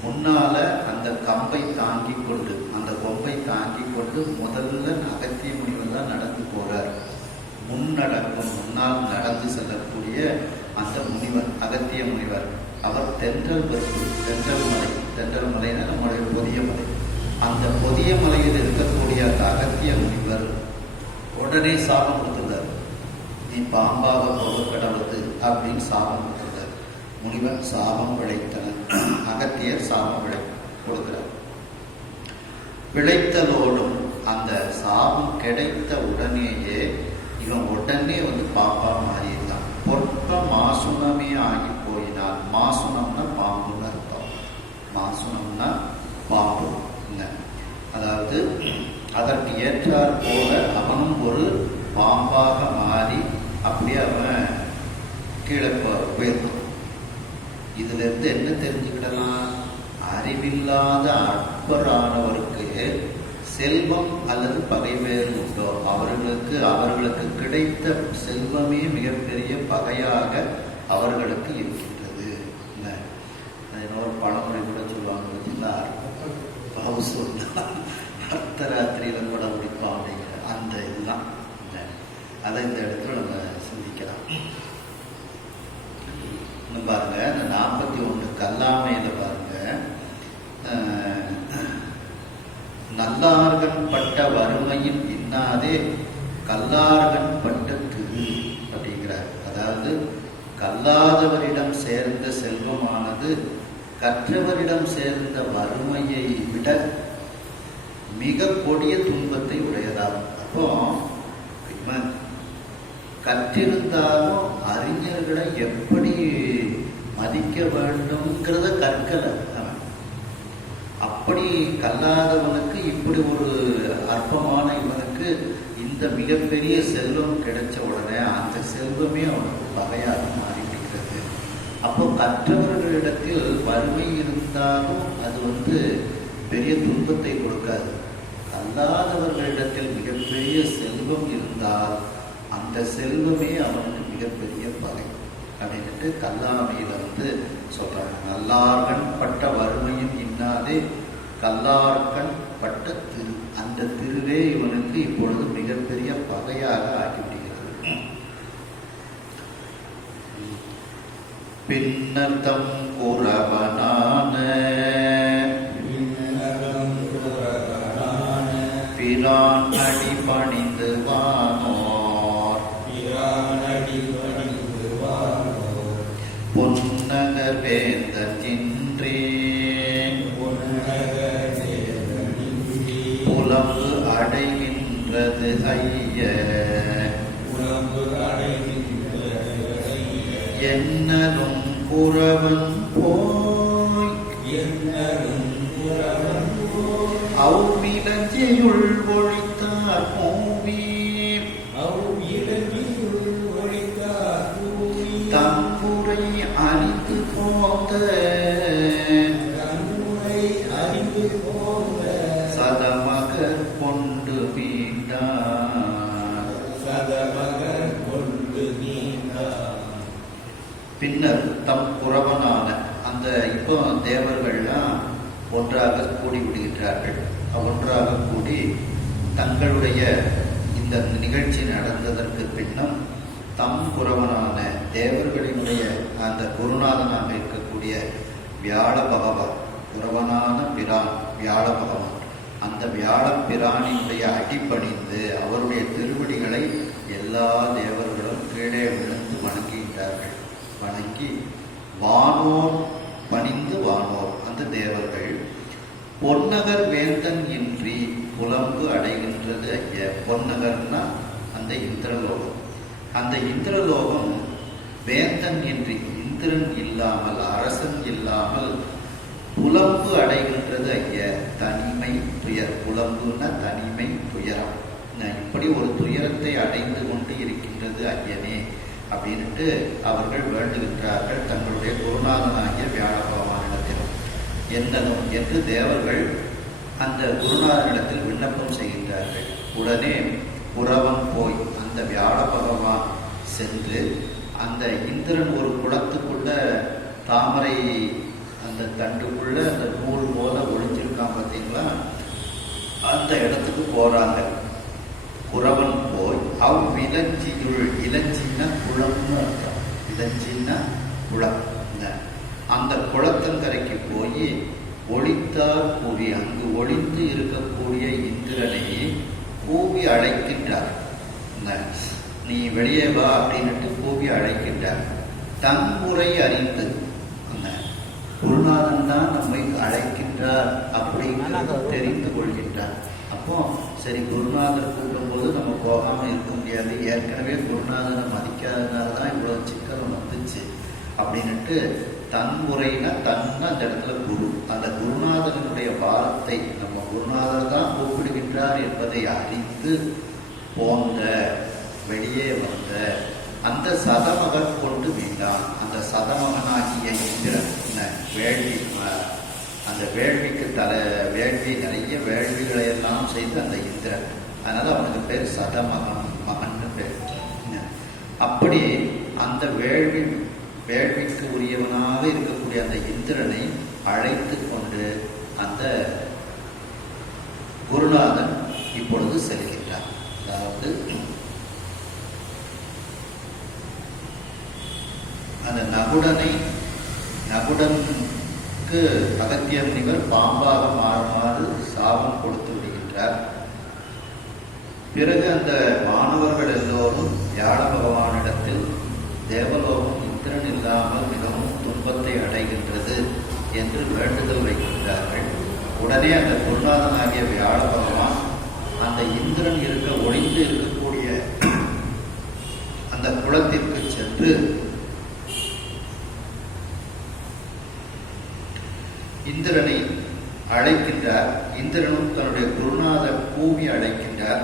முன்னால அந்த கம்பை தாங்கி கொண்டு அந்த கொம்பை தாங்கி கொண்டு முதல்ல அகத்திய முனிவன் தான் நடந்து போறார். முன்னடக்கும் முன்னால் நடந்து செல்லக்கூடிய அந்த முனிவர் அகத்திய முனிவர். அவர் தென்றல் வெப்பு தென்றல் மலைன்னா நம்முடைய பொதிய மலை. அந்த பொதிய மலையில் இருக்கக்கூடிய அந்த அகத்திய முனிவர் உடனே சாபம் கொடுத்துருந்தார். நீ பாம்பாக போக கடவுளது அப்படின்னு சாபம் கொடுத்துருந்தார். முனிவர் சாபம் விளைத்தனர். அகத்தியர் சாபம் கொடுக்கிறார். பிழைத்தலோடும் அந்த சாபம் கிடைத்த உடனேயே இவன் உடனே பாப்பா மாறியிருந்தான். பொற்ப மாசுனமே ஆகி போயினான். மாசுனம்னா பாம்புன்னு அர்த்தம். மாசுனம்னா பாம்பு. அதாவது அதற்கு ஏற்றார் போல அவனும் ஒரு பாம்பாக மாறி அப்படியே அவன் கீழே போயிருந்தான். இதுல இருந்து என்ன தெரிஞ்சுக்கிடலாம்? அறிவில்லாத அற்பரானவருக்கு செல்வம் அல்லது பகை வேறு உண்டோ? அவர்களுக்கு கிடைத்த செல்வமே மிகப்பெரிய பகையாக அவர்களுக்கு இருக்கின்றது. இன்னொரு பழமொழி கூட சொல்லுவாங்க பார்த்தீங்களா, அர்த்தராத்திரியில கூட முடிப்பான் அப்படிங்கிற அந்த இதுதான். அதை இந்த இடத்துல நம்ம சிந்திக்கலாம். பாருங்க, இந்த 41 கல்லாமையில பாருங்க, நல்லார்கன் பட்ட வறுமையின் இன்னாதே கல்லார்கன் பட்ட திரு அப்படிங்கிறார். அதாவது கல்லாதவரிடம் சேர்ந்த செல்வமானது கற்றவரிடம் சேர்ந்த வறுமையை விட மிக கொடிய துன்பத்தை உடையதாகும். அப்போ கற்றிருந்தாலும் அறிஞர்களை எப்படி மதிக்க வேண்டும்ங்கிறத கற்கல. அப்படி கல்லாதவனுக்கு இப்படி ஒரு அற்பமான இவனுக்கு இந்த மிகப்பெரிய செல்வம் கிடைச்ச உடனே அந்த செல்வமே அவனுக்கு பகையாக மாறிவிடுகிறது. அப்போ கற்றவர்களிடத்தில் வறுமை இருந்தாலும் அது பெரிய துன்பத்தை கொடுக்காது. கல்லாதவர்களிடத்தில் மிகப்பெரிய செல்வம் இருந்தால் அந்த செல்வமே அவனுக்கு மிகப்பெரிய பகை அப்படின்ட்டு கல்லாமையில சொல்றாங்க. நல்லார்கண் பட்ட வறுமையின் இன்னாதே கல்லார்கண் பட்ட திரு. அந்த திருவே இவனுக்கு இப்பொழுது மிகப்பெரிய பகையாக ஆகிவிடுகிறது. பின்னர்தம் குறவனான பிரான் அடி பணிந்து வானோர் பொன்னகர் வேந்தன் இன்றே புலம்பு அடைகின்றது ஐய என்னலும் குறவன் போய் அவ்விலஞ்சியுள் ஒழித்தார் மூவி தம்புரை அறிந்து போந்த சதமகர் கொண்டு பின்னர் தம் குறவனான அந்த இப்போ தேவர்கள்லாம் ஒன்றாக கூடி விடுகின்றார்கள். ஒன்றாக கூடி தங்களுடைய இந்த நிகழ்ச்சி நடந்ததற்கு பின்னும் தம் குறவனான தேவர்களினுடைய அந்த குருநாதனாக இருக்கக்கூடிய வியாழ பகவான், குறவனான பிரான் வியாழ பகவான், அந்த வியாழ பிரானினுடைய அடிப்பணிந்து அவருடைய திருவடிகளை எல்லா தேவர்களும் கீழே விழுந்து வணங்குகின்றார்கள். வணங்கி வானோர் பணிந்து வானோர் அந்த தேவர்கள் பொன்னகர் வேந்தன் இன்றி புலம்பு அடைகின்றது ஐய. பொன்னகர்னா அந்த இந்திரலோகம். அந்த இந்திரலோகம் வேந்தன் இன்றி, இந்திரன் இல்லாமல், அரசன் இல்லாமல் புலம்பு அடைகின்றது ஐய. தனிமை துயர். புலம்புன்னா தனிமை துயரம். இப்படி ஒரு துயரத்தை அடைந்து கொண்டு இருக்கின்றது ஐயனே அப்படின்ட்டு அவர்கள் வேண்டுகின்றார்கள் தங்களுடைய குருநாதனாகிய வியாழ பகவானிடத்தில். என்னதும் என்று தேவர்கள் அந்த குருநாதனிடத்தில் விண்ணப்பம் செய்கின்றார்கள். உடனே புறவன் போய் அந்த வியாழ பகவான் சென்று அந்த இந்திரன் ஒரு குளத்துக்குள்ள தாமரை அந்த தண்டுக்குள்ள அந்த நூல் போல ஒழிஞ்சிருக்கான் பார்த்தீங்களா, அந்த இடத்துக்கு போறாங்க. புறவன் போய் அவ்விலஞ்சியுள், இலஞ்சின்னா குளம்னு அர்த்தம், இலஞ்சின்னா குளம், அந்த குளத்தங்கரைக்கு போய் ஒளித்தார் கூவி, அங்கு ஒளிந்து இருக்கக்கூடிய இந்திரனை கூவி அழைக்கின்றார். நீ வெளியே வா அப்படின்ட்டு கூவி அழைக்கின்றார். தன்முறை அறிந்து, அந்த குருநாதன் தான் நம்மை அழைக்கின்றார் அப்படிங்கிறது தெரிந்து கொள்கின்றார். அப்போ சரி, குருநாதர் கூப்பிடும்போது நம்ம போகாம இருக்க முடியாது, ஏற்கனவே குருநாதனை மதிக்காதனால தான் இவ்வளவு சிக்கல் வந்துச்சு அப்படின்னுட்டு தன்முறைனா தன்ன அந்த இடத்துல குரு, அந்த குருநாதனுடைய வார்த்தை நம்ம குருநாதர் தான் கூப்பிடுகின்றார் என்பதை அறிந்து போந்த, வெளியே வந்த அந்த சதமகன் கொண்டு மீண்டான். அந்த சதமகனாகிய இந்திரன் வேள்வி, அந்த வேள்விக்கு வேள்வி, நிறைய வேள்விகளை எல்லாம் செய்து அந்த இந்திரன், அதனால அவனுக்கு பேர் சதமகன், மகன் பேர். அப்படி அந்த வேள்விக்கு உரியவனாக இருக்கக்கூடிய அந்த இந்திரனை அழைத்து கொண்டு அந்த குருநாதன் இப்பொழுது செல்கின்றார். அதாவது அந்த நகுடனுக்கு அகத்திய முனிவர் பாம்பாக மாறுமாறு சாபம் கொடுத்து விடுகின்றார். பிறகு அந்த மாணவர்கள் எல்லோரும் வியாழ பகவானிடத்தில் தேவலோகம் இந்திரன் இல்லாமல் மிகவும் துன்பத்தை அடைகின்றது என்று வேண்டுதல் வைக்கின்றார்கள். உடனே அந்த குருநாதனாகிய வியாழ பகவான் அந்த இந்திரன் ஒளிந்து இருக்கக்கூடிய அந்த குளத்திற்கு சென்று இந்திரனை அழைக்கின்றார். இந்திரனும் தன்னுடைய குருநாதர் கூவி அழைக்கின்றார்.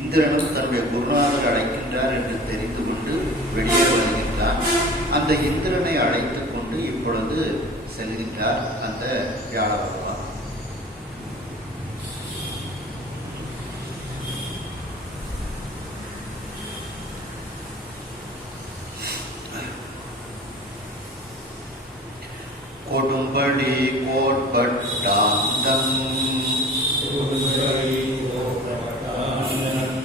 இந்திரனும் தன்னுடைய குருநாதர் அழைக்கின்றார் என்று தெரிந்து கொண்டு வெளியே வருகின்றார். அந்த இந்திரனை அழைத்துக் கொண்டு இப்பொழுது செல்கின்றார் அந்த வியாழ பகவான். கொடும்படி கோட்பட்டாந்தம்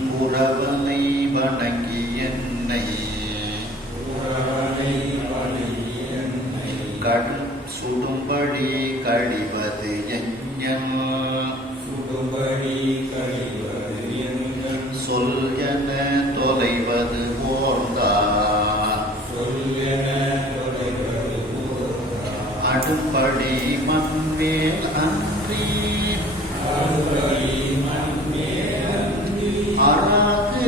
புறவனை வணங்கி என்னை சுடும்படி கழிவது யஞம் சொல் என தொலைவது ஓர்ந்தான் அடுப்படி மண்மேல்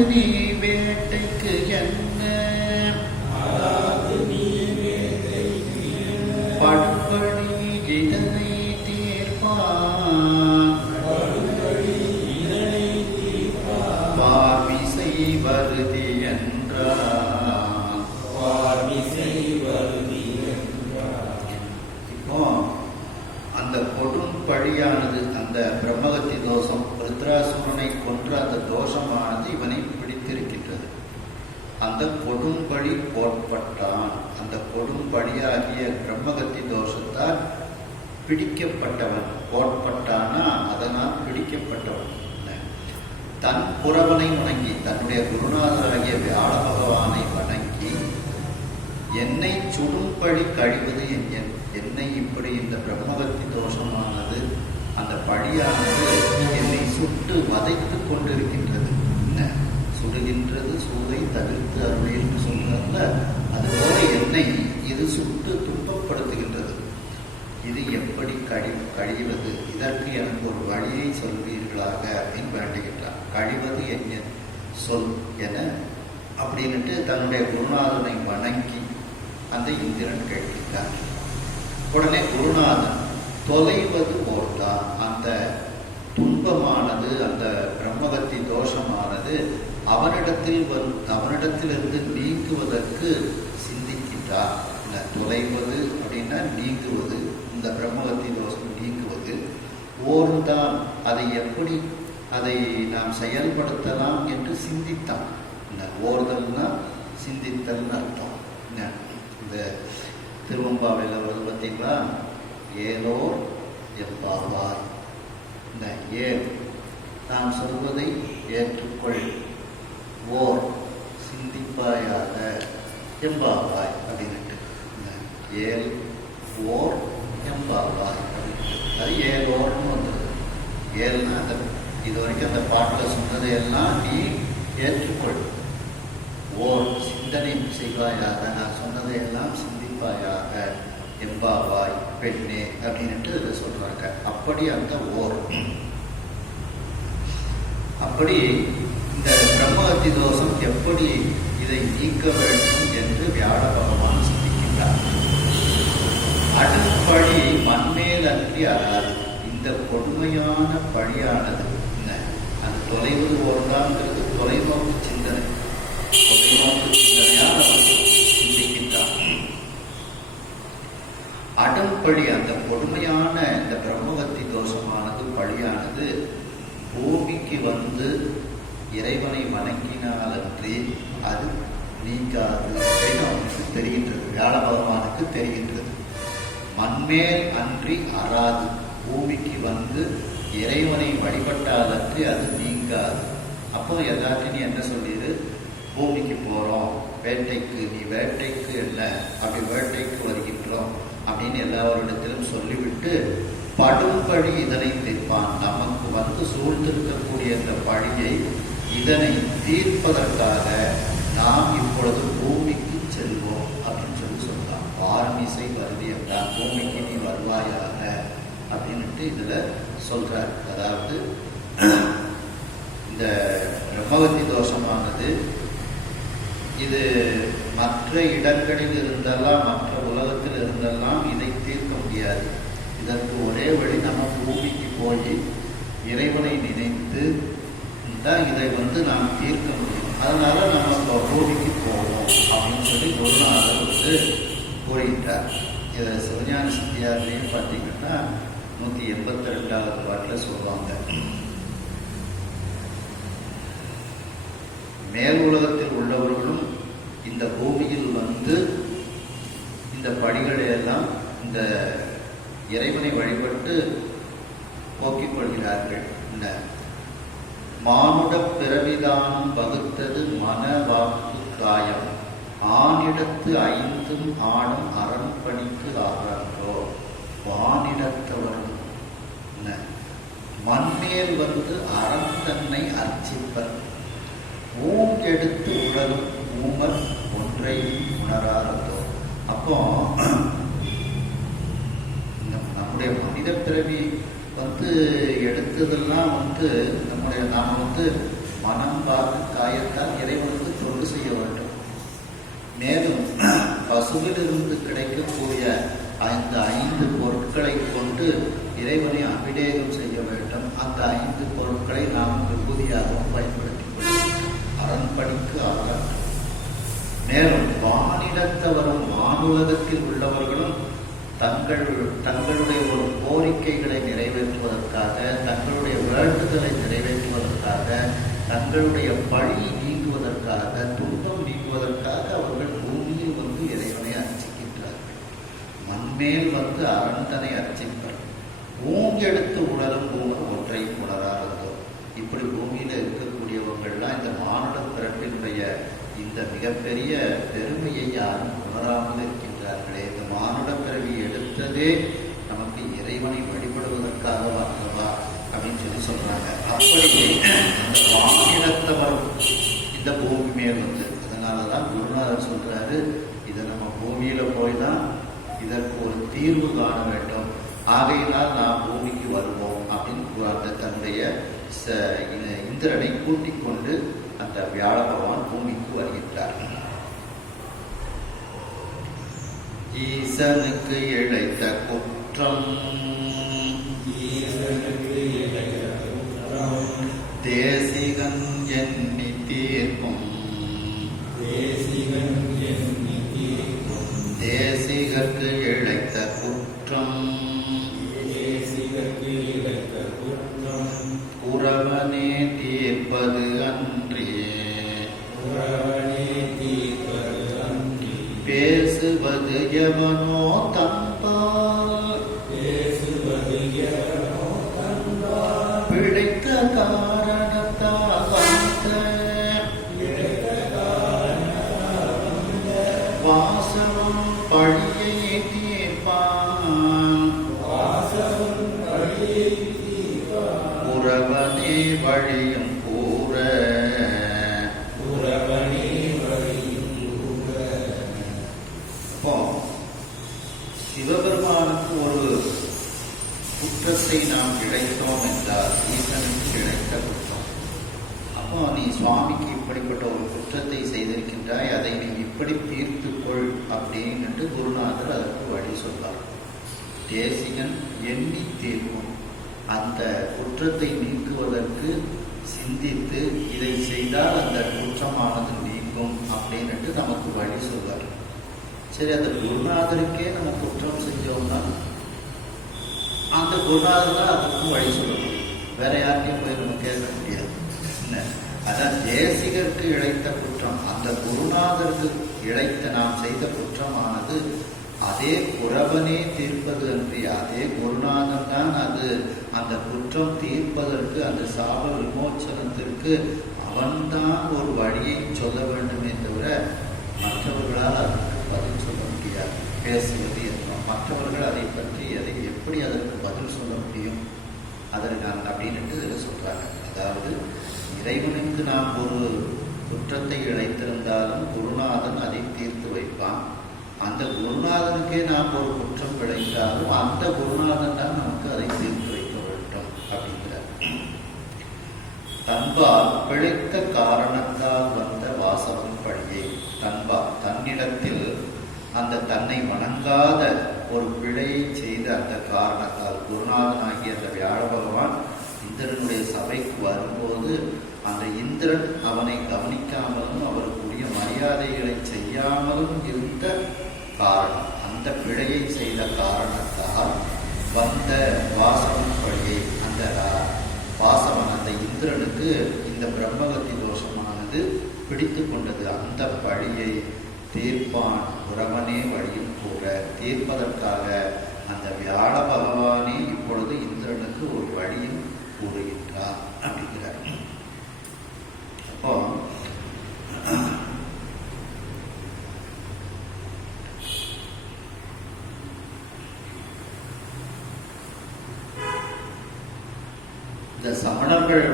நீ வேட்டைக்கு என்ன படுபடி இதனை தீர்ப்பான் பார்மிசை வருதி என்றான். இப்போ அந்த கொடும் பழியானது, அந்த பிரம்மகத்தி தோஷம், ருத்ராசுரனை கொன்ற அந்த தோஷமானது இவனை பிடித்திருக்கின்றது. அந்த கொடும்பழி கோட்பட்டான். அந்த கொடும்பழியாகிய பிரம்மகத்தி தோஷத்தால் பிடிக்கப்பட்டவன். கோட்பட்டானா அதனால் பிடிக்கப்பட்டவன். தன் புறவனை வணங்கி, தன்னுடைய குருநாதராகிய வியாழ பகவானை வணங்கி, என்னை சுடும்பழி கழிவது என்னை இப்படி இந்த பிரம்மகத்தி தோஷமானது, அந்த பழியானது என்னை சுட்டு வதைத்து கொண்டிருக்கின்றது. சுடுகின்றது சூதை தவிர்த்து அருளை என்று சொல்லுங்க. அதுபோல என்னை இது சுட்டு துன்பப்படுத்துகின்றது. இது எப்படி கழிவது? இதற்கு எனக்கு ஒரு வழியை சொல்வீர்களாக அப்படின்னு வேண்டுகின்றான். கழிவது என்ன சொல் என அப்படின்னுட்டு தன்னுடைய குருநாதனை வணங்கி அந்த இந்திரன் கேட்கின்றான். உடனே குருநாதன் தொலைவது போர்தான். அந்த துன்பமானது, அந்த பிரம்மகத்தி தோஷமானது அவனிடத்திலிருந்து நீங்குவதற்கு சிந்திக்கின்றார். இந்த தொலைவது அப்படின்னா நீங்குவது, இந்த பிரம்மகத்தி தோஷம் நீங்குவது ஓர்ந்தான். அதை நாம் செயல்படுத்தலாம் என்று சிந்தித்தான். இந்த ஓர்தல்னா சிந்தித்தல்னு அர்த்தம். இந்த திருவம்பாவையில் வருது பார்த்தீங்களா, ஏலோர் எம்பாவாய். இந்த ஏல் நான் சொல்வதை ஏற்றுக்கொள், ஓர் சிந்திப்பாயாக, எம்பாவாய் அப்படின்ட்டு. ஏல் ஓர் எம்பாவாய் அப்படின்ட்டு அது ஏலோர்னு வந்தது. ஏல்னா அந்த இது வரைக்கும் அந்த பாட்டில் சொன்னதையெல்லாம் நீ ஏற்றுக்கொள், ஓர் சிந்தனை செய்வாயாக, நான் சொன்னதையெல்லாம் சிந்திப்பாயாக, எம்பாவாய் பெண்ணே அப்படின்ட்டு இதை சொல்றாங்க. அப்படி அந்த ஓர், அப்படி இந்த பிரம்மகத்தி தோஷம் எப்படி இதை நீக்க வேண்டும் என்று வியாழ பகவான் சிந்திக்கின்றார். அடுப்பழி மண்மேல் அன்றி அறாது. இந்த கொடுமையான பழியானது அது தொலைவது ஓர்தான்ங்கிறது தொலைநோக்கு சிந்தனை. தொலைநோக்கு சிந்தனையால் சிந்திக்கின்றார். அடுப்பழி அந்த கொடுமையான இந்த பிரம்மகத்தி தோஷமானது, பழியானது பூமிக்கு வந்து இறைவனை வணங்கினாலன்றி அது நீங்காது அப்படின்னு அவனுக்கு தெரிகின்றது. வியாழ பகவானுக்கு தெரிகின்றது. மண்மேல் அன்றி அறாது. பூமிக்கு வந்து இறைவனை வழிபட்டாலன்றி அது நீங்காது. அப்போ எல்லாத்தையும் நீ என்ன சொல்லிடு, பூமிக்கு போகிறோம் வேட்டைக்கு, நீ வேட்டைக்கு என்ன, அப்படி வேட்டைக்கு வருகின்றோம் அப்படின்னு எல்லாவரிடத்திலும் சொல்லிவிட்டு படும்பழி இதனை தீர்ப்பான். நமக்கு வந்து சூழ்ந்திருக்கக்கூடிய இந்த பழியை, இதனை தீர்ப்பதற்காக நாம் இப்பொழுது பூமிக்கு செல்வோம் அப்படின்னு சொல்லலாம். வார்மிசை வருதி என்றான், பூமிக்கு நீ வருவாயாக அப்படின்ட்டு இதுல சொல்றார். அதாவது இந்த பிரம்மகத்தி தோஷமானது இது மற்ற இடங்களில் இருந்தெல்லாம், மற்ற உலகத்தில் இருந்தெல்லாம் இதை தீர்க்க முடியாது. இதற்கு ஒரே வழி நம்ம பூமிக்கு போய் இறைவனை நினைத்து தான் இதை வந்து நாம் தீர்க்க முடியும். அதனால நம்ம பூமிக்கு போவோம் அப்படின்னு சொல்லி குருநாதர் வந்து கூறுகின்றார். இதை சிவஞான சித்தியார்லையும் பார்த்தீங்கன்னா 182வது பாட்டில் சொல்லுவாங்க, மேல் உலகத்தில் உள்ளவர்களும் இந்த பூமியில் வந்து இந்த படிகளை எல்லாம் இந்த இறைவனை வழிபட்டு போக்கிக் கொள்கிறார்கள். இந்த மானுட பிறவிதானம் வகுத்தது மன வாக்கு காயம், ஆனிடத்து 5 ஆடும் அரண்பணிக்கு ஆகிறார்களோ. வானிடத்தவர்கள் மண்மேல் வந்து அறம் தன்னை அர்ச்சிப்பர், ஊங்கெடுத்து உணரும் ஊமர் ஒன்றையும் உணராதோ. அப்போ நம்முடைய மனித பிறவி வந்து எடுத்ததெல்லாம் வந்து நாம் வந்து மனம் வாக்கு காயத்தால் இறைவனுக்கு தொண்டு செய்ய வேண்டும். மேலும் பசுவிலிருந்து கிடைக்கக்கூடிய அந்த 5 பொருட்களை கொண்டு இறைவனை அபிஷேகம் செய்ய வேண்டும். அந்த 5 பொருட்களை நாம் விபூதியாகவும் பயன்படுத்திக் கொள்ள வேண்டும். அரண்பணிக்கு ஆக மேலும் வானிடத்தவரும் வானுலகத்தில் உள்ளவர்களும் தங்களுடைய ஒரு கோரிக்கைகளை நிறைவேற்றுவதற்காக, தங்களுடைய வேண்டுதலை நிறைவேற்றுவதற்காக, தங்களுடைய பழி நீங்குவதற்காக, துன்பம் நீங்குவதற்காக அவர்கள் பூமியில் வந்து இறைவனை அர்ச்சிக்கின்றார்கள். மண்மேல் வந்து அரண்டனை அர்ச்சிப்பர். ஊங்கெடுத்து உணரும் பூமர் ஒன்றையும் உணராதோ. இப்படி பூமியில இருக்கக்கூடியவர்கள்லாம் இந்த மானுட பிறப்பினுடைய இந்த மிகப்பெரிய பெருமையை யாரும் உணராமல் இருக்கின்றார்களே. இந்த மானுட பிறவி எடுத்ததே நமக்கு இறைவனை வழிபடுவதற்காக வந்தவா அப்படின்னு சொல்றாங்க. அப்படி அந்த வானிடத்தவர் இந்த பூமி மேல் வந்து, அதனாலதான் குருநாதர் சொல்றாரு, இதை நம்ம பூமியில போய் தான் இதற்கு ஒரு தீர்வு காண வேண்டும். ஆகையினால் நாம் பூமிக்கு வருவோம் அப்படின்னு அந்த தன்னுடைய இந்திரனை கூட்டிக் கொண்டு அந்த வியாழ பகவான் பூமிக்கு வருகின்றார். ஈசனுக்கு இழைத்த குற்றம் தேசிகன் எண்ணி தீர்க்கும். தேசிகற்கு இழைத்த குற்றம் உறவனே தீர்ப்பது அன்றியே. பேசுவது எவனோ தன்பால் பிழைத்த காரணத்தால் வந்த வாசவம் பழியை தீர்ப்பான். உறவனே வழியும் கூற. சிவபெருமானுக்கு ஒரு குற்றத்தை நாம் இழைத்தோம் என்றால் ஈசனுக்கு இழைத்த குற்றம். அப்போ நீ சுவாமிக்கு இப்படிப்பட்ட ஒரு குற்றத்தை செய்திருக்கின்றாய், அதை நீ இப்படி தீர்த்துக்கொள் அப்படின்னு குருநாதர் அதற்கு வழி சொல்வார். தேசிகன் எண்ணி தீர்க்கும். அந்த குற்றத்தை நீக்குவதற்கு சிந்தித்து இதை செய்தால் அந்த குற்றமானது நீக்கும் அப்படின்னு நமக்கு வழி சொல்வார். சரி, அந்த குருநாதருக்கே நம்ம குற்றம் செஞ்சோம்னா அந்த குருநாதர் தான் அதுக்கும் வழி சொல்லணும். வேற யார்கிட்டையும் போய் நம்ம கேட்க முடியாது. அதான் தேசிகருக்கு இழைத்த குற்றம், அந்த குருநாதருக்கு இழைத்த நாம் செய்த குற்றமானது அதே குறவனே தீர்ப்பது அன்றி அதே குருநாதன் தான் அது அந்த குற்றம் தீர்ப்பதற்கு, அந்த சாப விமோச்சனத்திற்கு அவன்தான் ஒரு வழியை சொல்ல வேண்டுமே தவிர மற்றவர்களால் அதற்கு பதில் சொல்ல முடியாது. பேசுவது என்றும் மற்றவர்கள் அதை பற்றி எப்படி அதற்கு பதில் சொல்ல முடியும் அதற்கு நான் அப்படின்னு இதில் சொல்றாங்க. அதாவது இறைவனுக்கு நாம் ஒரு குற்றத்தை இழைத்திருந்தாலும் குருநாதன் அதை தீர்த்து வைப்பான். அந்த குருநாதனுக்கே நாம் ஒரு குற்றம் விளைந்தாலும் அந்த குருநாதன் தான் நமக்கு அதை தீர்த்து வைக்க வேண்டும் அப்படிங்கிறார். தன்பா பிழைத்த காரணத்தால் வந்த வாசவன் பழியை. தன்பா தன்னிடத்தில் அந்த தன்னை வணங்காத ஒரு பிழையை செய்த அந்த காரணத்தால் குருநாதனாகிய அந்த வியாழ பகவான் இந்திரனுடைய சபைக்கு வரும்போது அந்த இந்திரன் அவனை கவனிக்காமலும் அவருக்குரிய மரியாதைகளை செய்யாமலும் இருந்த காரணம், அந்த பிழையை செய்த காரணத்தால் வந்த வாசவன் பழியை. அந்த வாசவன் அந்த இந்திரனுக்கு இந்த பிரம்மகத்தி தோஷமானது பிடித்து கொண்டது. அந்த பழியை தீர்ப்பான் உறவனே வழியும் கூட. தீர்ப்பதற்காக அந்த வியாழ பகவானே இப்பொழுது இந்திரனுக்கு ஒரு வழியும் கூறுகின்றார் அப்படிங்கிறார். அப்போ இந்த சமணர்கள்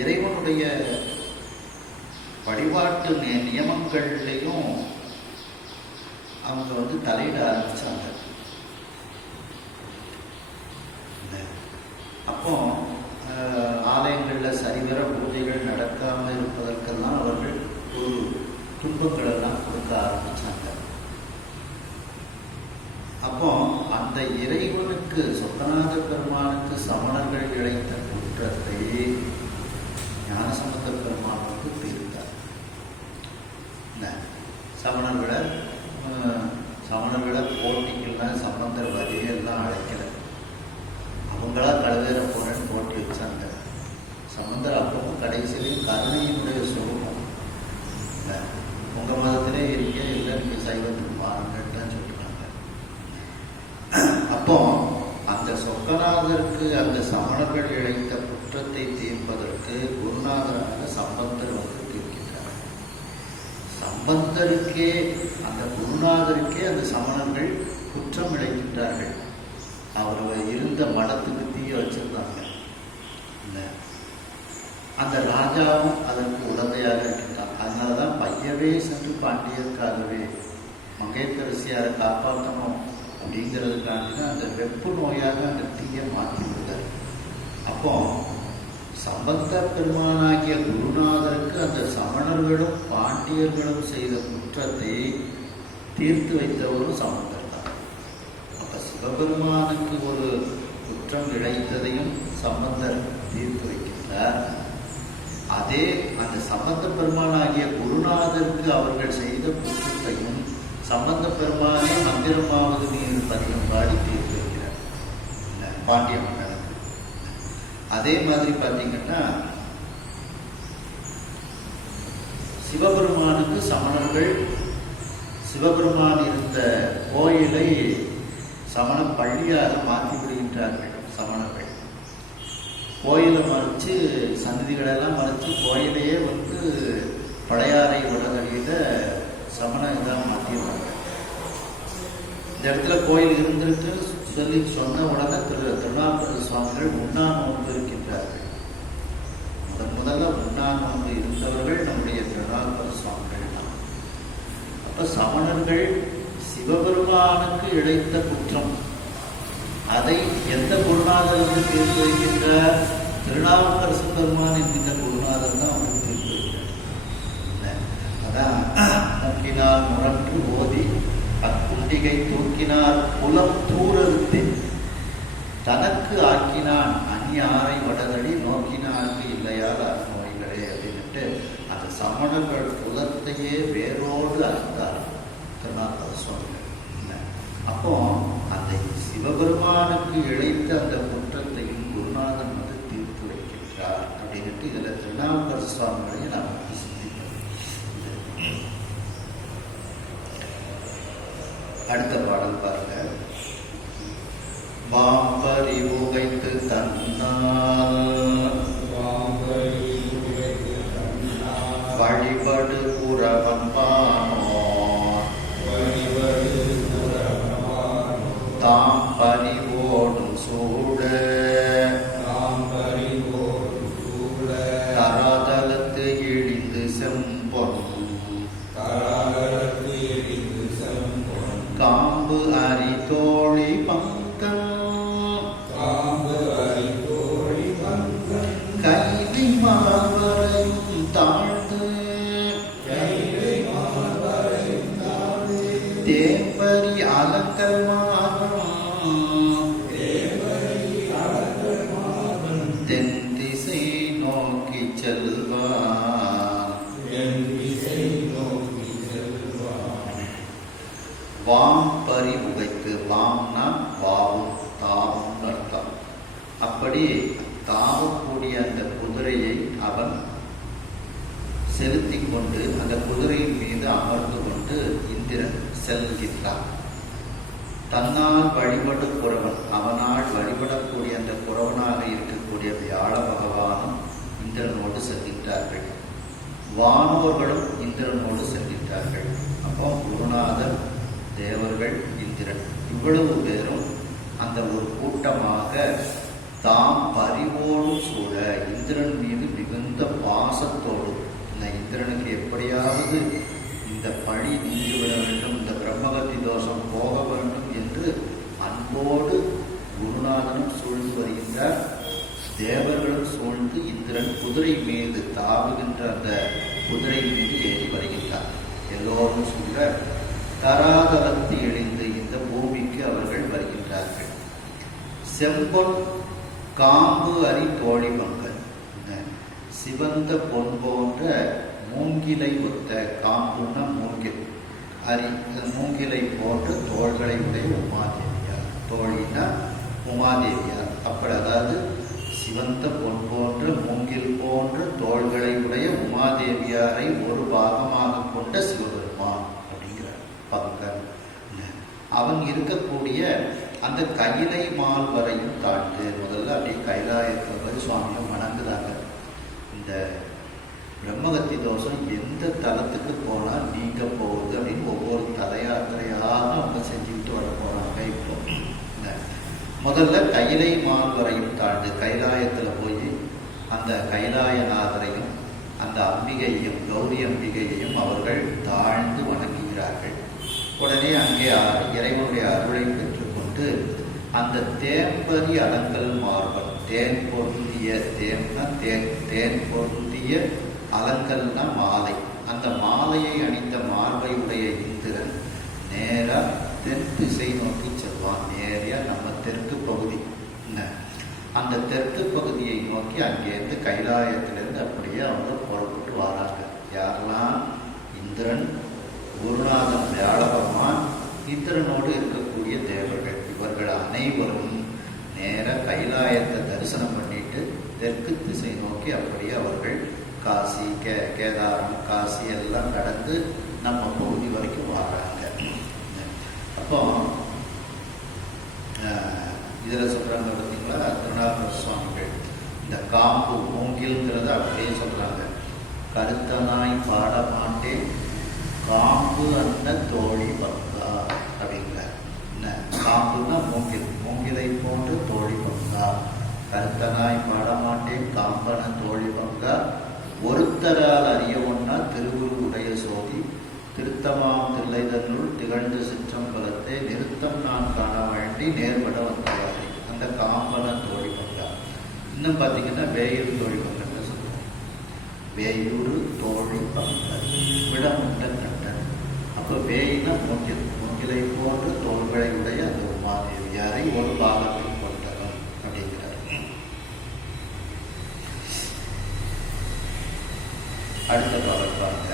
இறைவனுடைய வழிபாட்டு நியமங்கள்லையும் அவங்க தலையிட ஆரம்பிச்சாங்க. அப்போ ஆலயங்களில் சரிவர பூஜைகள் நடக்காமல் இருப்பதற்கெல்லாம் அவர்கள் ஒரு துன்பங்கள் எல்லாம் கொடுக்க ஆரம்பித்தாங்க. அப்போ அந்த இறைவனுக்கு சொக்கநாத பெருமானுக்கு சமணர்கள் இழைத்த குற்றத்தை ஞானசம்பந்த பெருமான் வந்து தீர்த்தார். சமணர்களை போட்டிக்கெல்லாம் சம்பந்தர் வரியெல்லாம் அழைக்கல. அவங்களா கழுவேற போறேன்னு போட்டி வச்சாங்க. சம்பந்தர் அப்பவும் கடைசியிலையும் கருணையினுடைய சொரூபம். உங்க மதத்திலே இருக்க இல்லை, நீங்க சைவத்துக்கு மாறுங்கன்னு சொல்லிட்டாங்க. அப்போ அந்த சொக்கநாதருக்கு அந்த சமணர்கள் இழைத்த குற்றத்தை தீர்ப்பதற்கு குருநாதராக சம்பந்தர் வந்து தீர்க்கின்றார். சம்பந்தருக்கே அந்த குருநாதருக்கே அந்த சமணர்கள் குற்றம் இழைக்கின்றார்கள். அவர் இருந்த மடத்துக்கு தீய வச்சிருந்தாங்க. அந்த ராஜாவும் அதற்கு உடந்தையாக இருக்கின்றான். அதனாலதான் பையவே சென்று பாண்டியருக்காகவே மங்கையர்க்கரசியாரை காப்பாற்றணும் அப்படிங்கிறதுக்காண்டி தான் அந்த வெப்பு நோயாக அந்த தீயை மாற்றி விடுதார். அப்போ சம்பந்த பெருமானாகிய குருநாதருக்கு அந்த சமணர்களும் பாண்டியர்களும் செய்த குற்றத்தை தீர்த்து வைத்தவரும் சம்பந்தர் தான். அப்ப சிவபெருமானுக்கு ஒரு குற்றம் இழைத்ததையும் சம்பந்தர் தீர்த்து வைக்கின்றார். அதே அந்த சம்பந்த பெருமானாகிய குருநாதருக்கு அவர்கள் செய்த குற்றத்தையும் சம்பந்த பெருமானே மந்திரமாவது நீர் பதிகம் பாடி தீர்த்து வைக்கிறார் பாண்டிய மன்னனுக்கு. அதே மாதிரி பார்த்தீங்கன்னா சிவபெருமானுக்கு சமணர்கள் சிவபெருமான் இருந்த கோயிலை சமண பள்ளியாக மாற்றி விடுகின்றார்கள். சமணர்கள் கோயிலை மறைச்சு சன்னதிகளெல்லாம் மறைச்சு கோயிலையே வந்து பழையாறை உலகடியில சமண இதாக மாற்றிடுவாங்க. இந்த இடத்துல கோயில் இருந்திருக்கு சொல்லி சொன்ன உடனே திருநாவுக்கரசு சுவாமிகள் உண்ணா நோன்பு இருக்கின்றார்கள். முதல்ல உண்ணா நோன்பு இருந்தவர்கள் நம்முடைய திருநாவுக்கரசு சுவாமிகள் தான். அப்ப சமணர்கள் சிவபெருமானுக்கு இழைத்த குற்றம் அதை எந்த குருநாதர் வந்து தீர்த்து வைக்கின்றார்? திருநாவுக்கரசு பெருமான் என்கின்ற குருநாதர் தான் வந்து தீர்த்து வைக்கிறார். அதான் நோக்கினார் முரன்று ஓதி அக்குண்டிகை தூக்கினார் புலம் தூரத்து தனக்கு ஆக்கினான் அந்நியாரை வடதடி நோக்கினாருக்கு இல்லையால் நோய்களே அப்படின்ட்டு அந்த சமணர்கள் புலத்தையே வேரோடு அறுத்தார் திருநாவுக்கரசு சுவாமிகள். அப்போ அந்த சிவபெருமானுக்கு இழைத்த அந்த குற்றத்தையும் குருநாதன் வந்து தீர்த்து வைக்கின்றார் அப்படின்ட்டு இதுல திருநாவுக்கரசு சுவாமிகளையும் நாம் வந்து சிந்திக்கிறோம். அடுத்த பாடல் பாருங்க. வாம்பரி உகைத்து தன்னால் வழிபடு புறவம்பானோ தாம் பறிவோடும் சூட தராதலத்து இழிந்து செம்பொன் காம்பு அரி தோழி பங்கம் கைதி மாவரையும் தாழ்ந்து தேம்பரி அலங்கமானம் தென் திசை நோக்கி செல்வான். வாம் பறி உகைத்து, வாம்னா வாவும் தாவும் அர்த்தம். அப்படி தாவக்கூடிய அந்த குதிரையை அவன் செலுத்தி கொண்டு அந்த குதிரையின் மீது அமர்ந்து கொண்டு இந்திரன் செல்கின்றான். தன்னால் வழிபடு குறவன், அவனால் வழிபடக்கூடிய அந்த குறவனாக இருக்கக்கூடிய வியாழ பகவானும் இந்திரனோடு செல்கின்றார்கள். வானோர்களும் இந்திரனோடு செல்கின்றார்கள். அப்போ குருநாதர், தேவர்கள், இந்திரன் இவ்வளவு பேரும் அந்த ஒரு கூட்டமாக தாம் பறிவோடும் சூழ இந்திரன் மீது மிகுந்த பாசத்தோடு, இந்த இந்திரனுக்கு எப்படியாவது இந்த பழி நீங்கிவிட வேண்டும், இந்த பிரம்மகத்தி தோஷம் போக வேண்டும் என்று அன்போடு குருநாதனும் சூழ்ந்து வருகின்றார். தேவர்களும் சூழ்ந்து இந்திரன் குதிரை மீது தாவுகின்ற அந்த குதிரை மீது ஏறி வருகின்றார். எல்லோரும் சொல்ற தராதலத்து எழுந்து இந்த பூமிக்கு அவர்கள் வருகின்றார்கள். செம்பொன் காம்பு அரி தோழி மங்கள், சிவந்த பொன் போன்ற மூங்கிலை ஒத்த, காம்புன்னா மூங்கில், அரி மூங்கிலை போன்ற தோள்களை உடைய உமாதேவியார். தோழினா உமாதேவியார். அப்படி அதாவது சிவந்த பொன் போன்ற மூங்கில் போன்ற தோள்களை உடைய உமாதேவியாரை ஒரு பாகமாக கொண்ட சிவபெருமான் அப்படிங்கிறார் பங்கன். அவன் இருக்கக்கூடிய அந்த கையிலை மால் வரையும் தாழ்ந்து முதல்ல அப்படியே கைலாயத்தில் வந்து சுவாமியை வணங்குதாங்க. இந்த பிரம்மகத்தி தோஷம் எந்த தலத்துக்கு போனால் நீங்க போகுது அப்படின்னு ஒவ்வொரு தலையாத்திரையாக அவங்க செஞ்சுக்கிட்டு வர போறாங்க. இப்போ முதல்ல கையிலை மால் வரையும் தாழ்ந்து கைலாயத்தில் போய் அந்த கைலாயநாதரையும் அந்த அம்பிகையையும் கௌரி அம்பிகையையும் அவர்கள் தாழ்ந்து வணங்குகிறார்கள். உடனே அங்கே இறைவனுடைய அருளை பெற்றுக்கொண்டு அந்த தேம்பரி அலங்கல் மார்பன், தேன் பொருந்திய, தேன்னா தேன் பொருந்திய, அலங்கல்னா மாலை, அந்த மாலையை அணிந்த மார்பை உடைய இந்திரன் நேரா தென் திசை நோக்கி செல்வான். நேரியா நம்ம தெற்கு பகுதி, அந்த தெற்கு பகுதியை நோக்கி அங்கேருந்து கைலாயத்திலிருந்து அப்படியே அவங்க புறப்பட்டு வராங்க. யாரெல்லாம்? இந்திரன், குருநாதன் வியாழபகவான், இந்திரனோடு இருக்கக்கூடிய தேவர்கள், இவர்கள் அனைவரும் நேர கைலாயத்தை தரிசனம் பண்ணிட்டு தெற்கு திசை நோக்கி அப்படியே அவர்கள் காசி, கேதாரம், காசி எல்லாம் கடந்து நம்ம பகுதி வரைக்கும் வராங்க. அப்போ இதில் சொல்றாங்க பார்த்தீங்களா, திருநாகர சுவாமிகள் இந்த காம்பு மூங்கில்ங்கிறத அப்படியே சொல்றாங்க. கருத்தனாய் பாட மாட்டேன் காம்பு அந்த தோழி பங்கா அப்படிங்கிற. காம்புன்னா மூங்கில், மூங்கிலை போன்று தோழி பங்கா. கருத்தனாய் பாட மாட்டேன் காம்பன தோழி பங்கா. ஒருத்தரால் அறிய ஒன்னா திருவுரு உடைய சோதி, திருத்தமாம் தில்லைதனுள் திகழ்ந்து சிற்றம்பலத்தை நிறுத்தம் நான் காண வேண்டி நேர்பட வந்தவாறு. அந்த காம்பன தோழி பங்கா. இன்னும் பார்த்தீங்கன்னா வேயூர் தோழி பங்கன்னு சொல்லுவோம். வேயூர் தோழி பங்கன் விடமுண்ட கண்டன். அப்போ வேயினா மூங்கில், மூங்கிலை போன்று தோள்களை உடைய அந்த உமாதேவியாரை ஒரு பாகத்தில் கொண்டவன் அப்படிங்கிறார். அடுத்த பாடல் பாருங்க.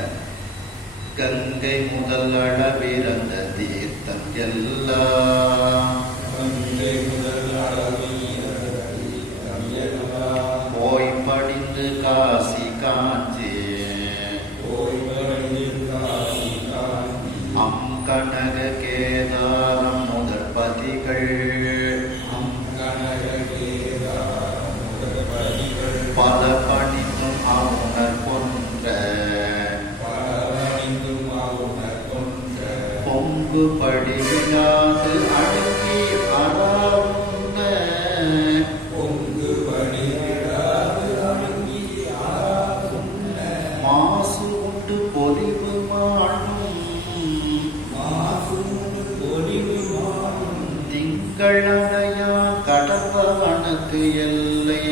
கங்கை முதல் அளவிறந்த தீர்த்தம் எல்லாம், கங்கை முதல் போய் படிந்து காசி காஞ்சி, அங்கனக கேதாரம் முதற் பதிகள், பல பணிந்தும் அவுணர் கொன்ற, பொங்கு படி விழாது அடங்கி அறாவுண்ண, பொங்கு படி விழாது அடங்கி அறாவுண்ண, மாசு உண்டு பொலிவு மாணும், மாசு உண்டு பொலிவு மாணும், திங்களடையா கடம்பவனுக்கு எல்லை,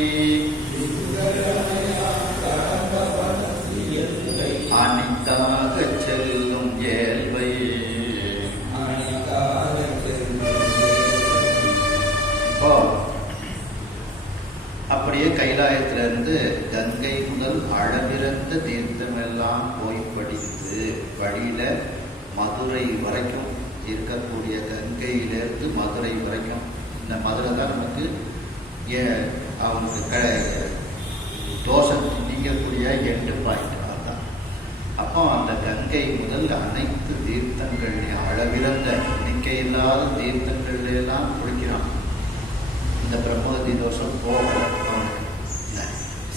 அனிதாக செல்லும் ஏழ்வை. அப்படியே கைலாயத்திலிருந்து கங்கை முதல் அளவிறந்த தீர்த்தம் எல்லாம் போய் படித்து வழியில மதுரை வரைக்கும் இருக்கக்கூடிய, கங்கையிலிருந்து மதுரை வரைக்கும், இந்த மதுரை தான் நமக்கு அவங்களுக்கு தோஷம் நீங்கக்கூடிய எண்டு பாயிண்ட் தான். அப்போ அந்த கங்கை முதல் அனைத்து தீர்த்தங்கள், அளவிறந்த எண்ணிக்கையில்லாத தீர்த்தங்கள் எல்லாம் குளிக்கிறான். இந்த பிரம்மகத்தி தோஷம் போகல.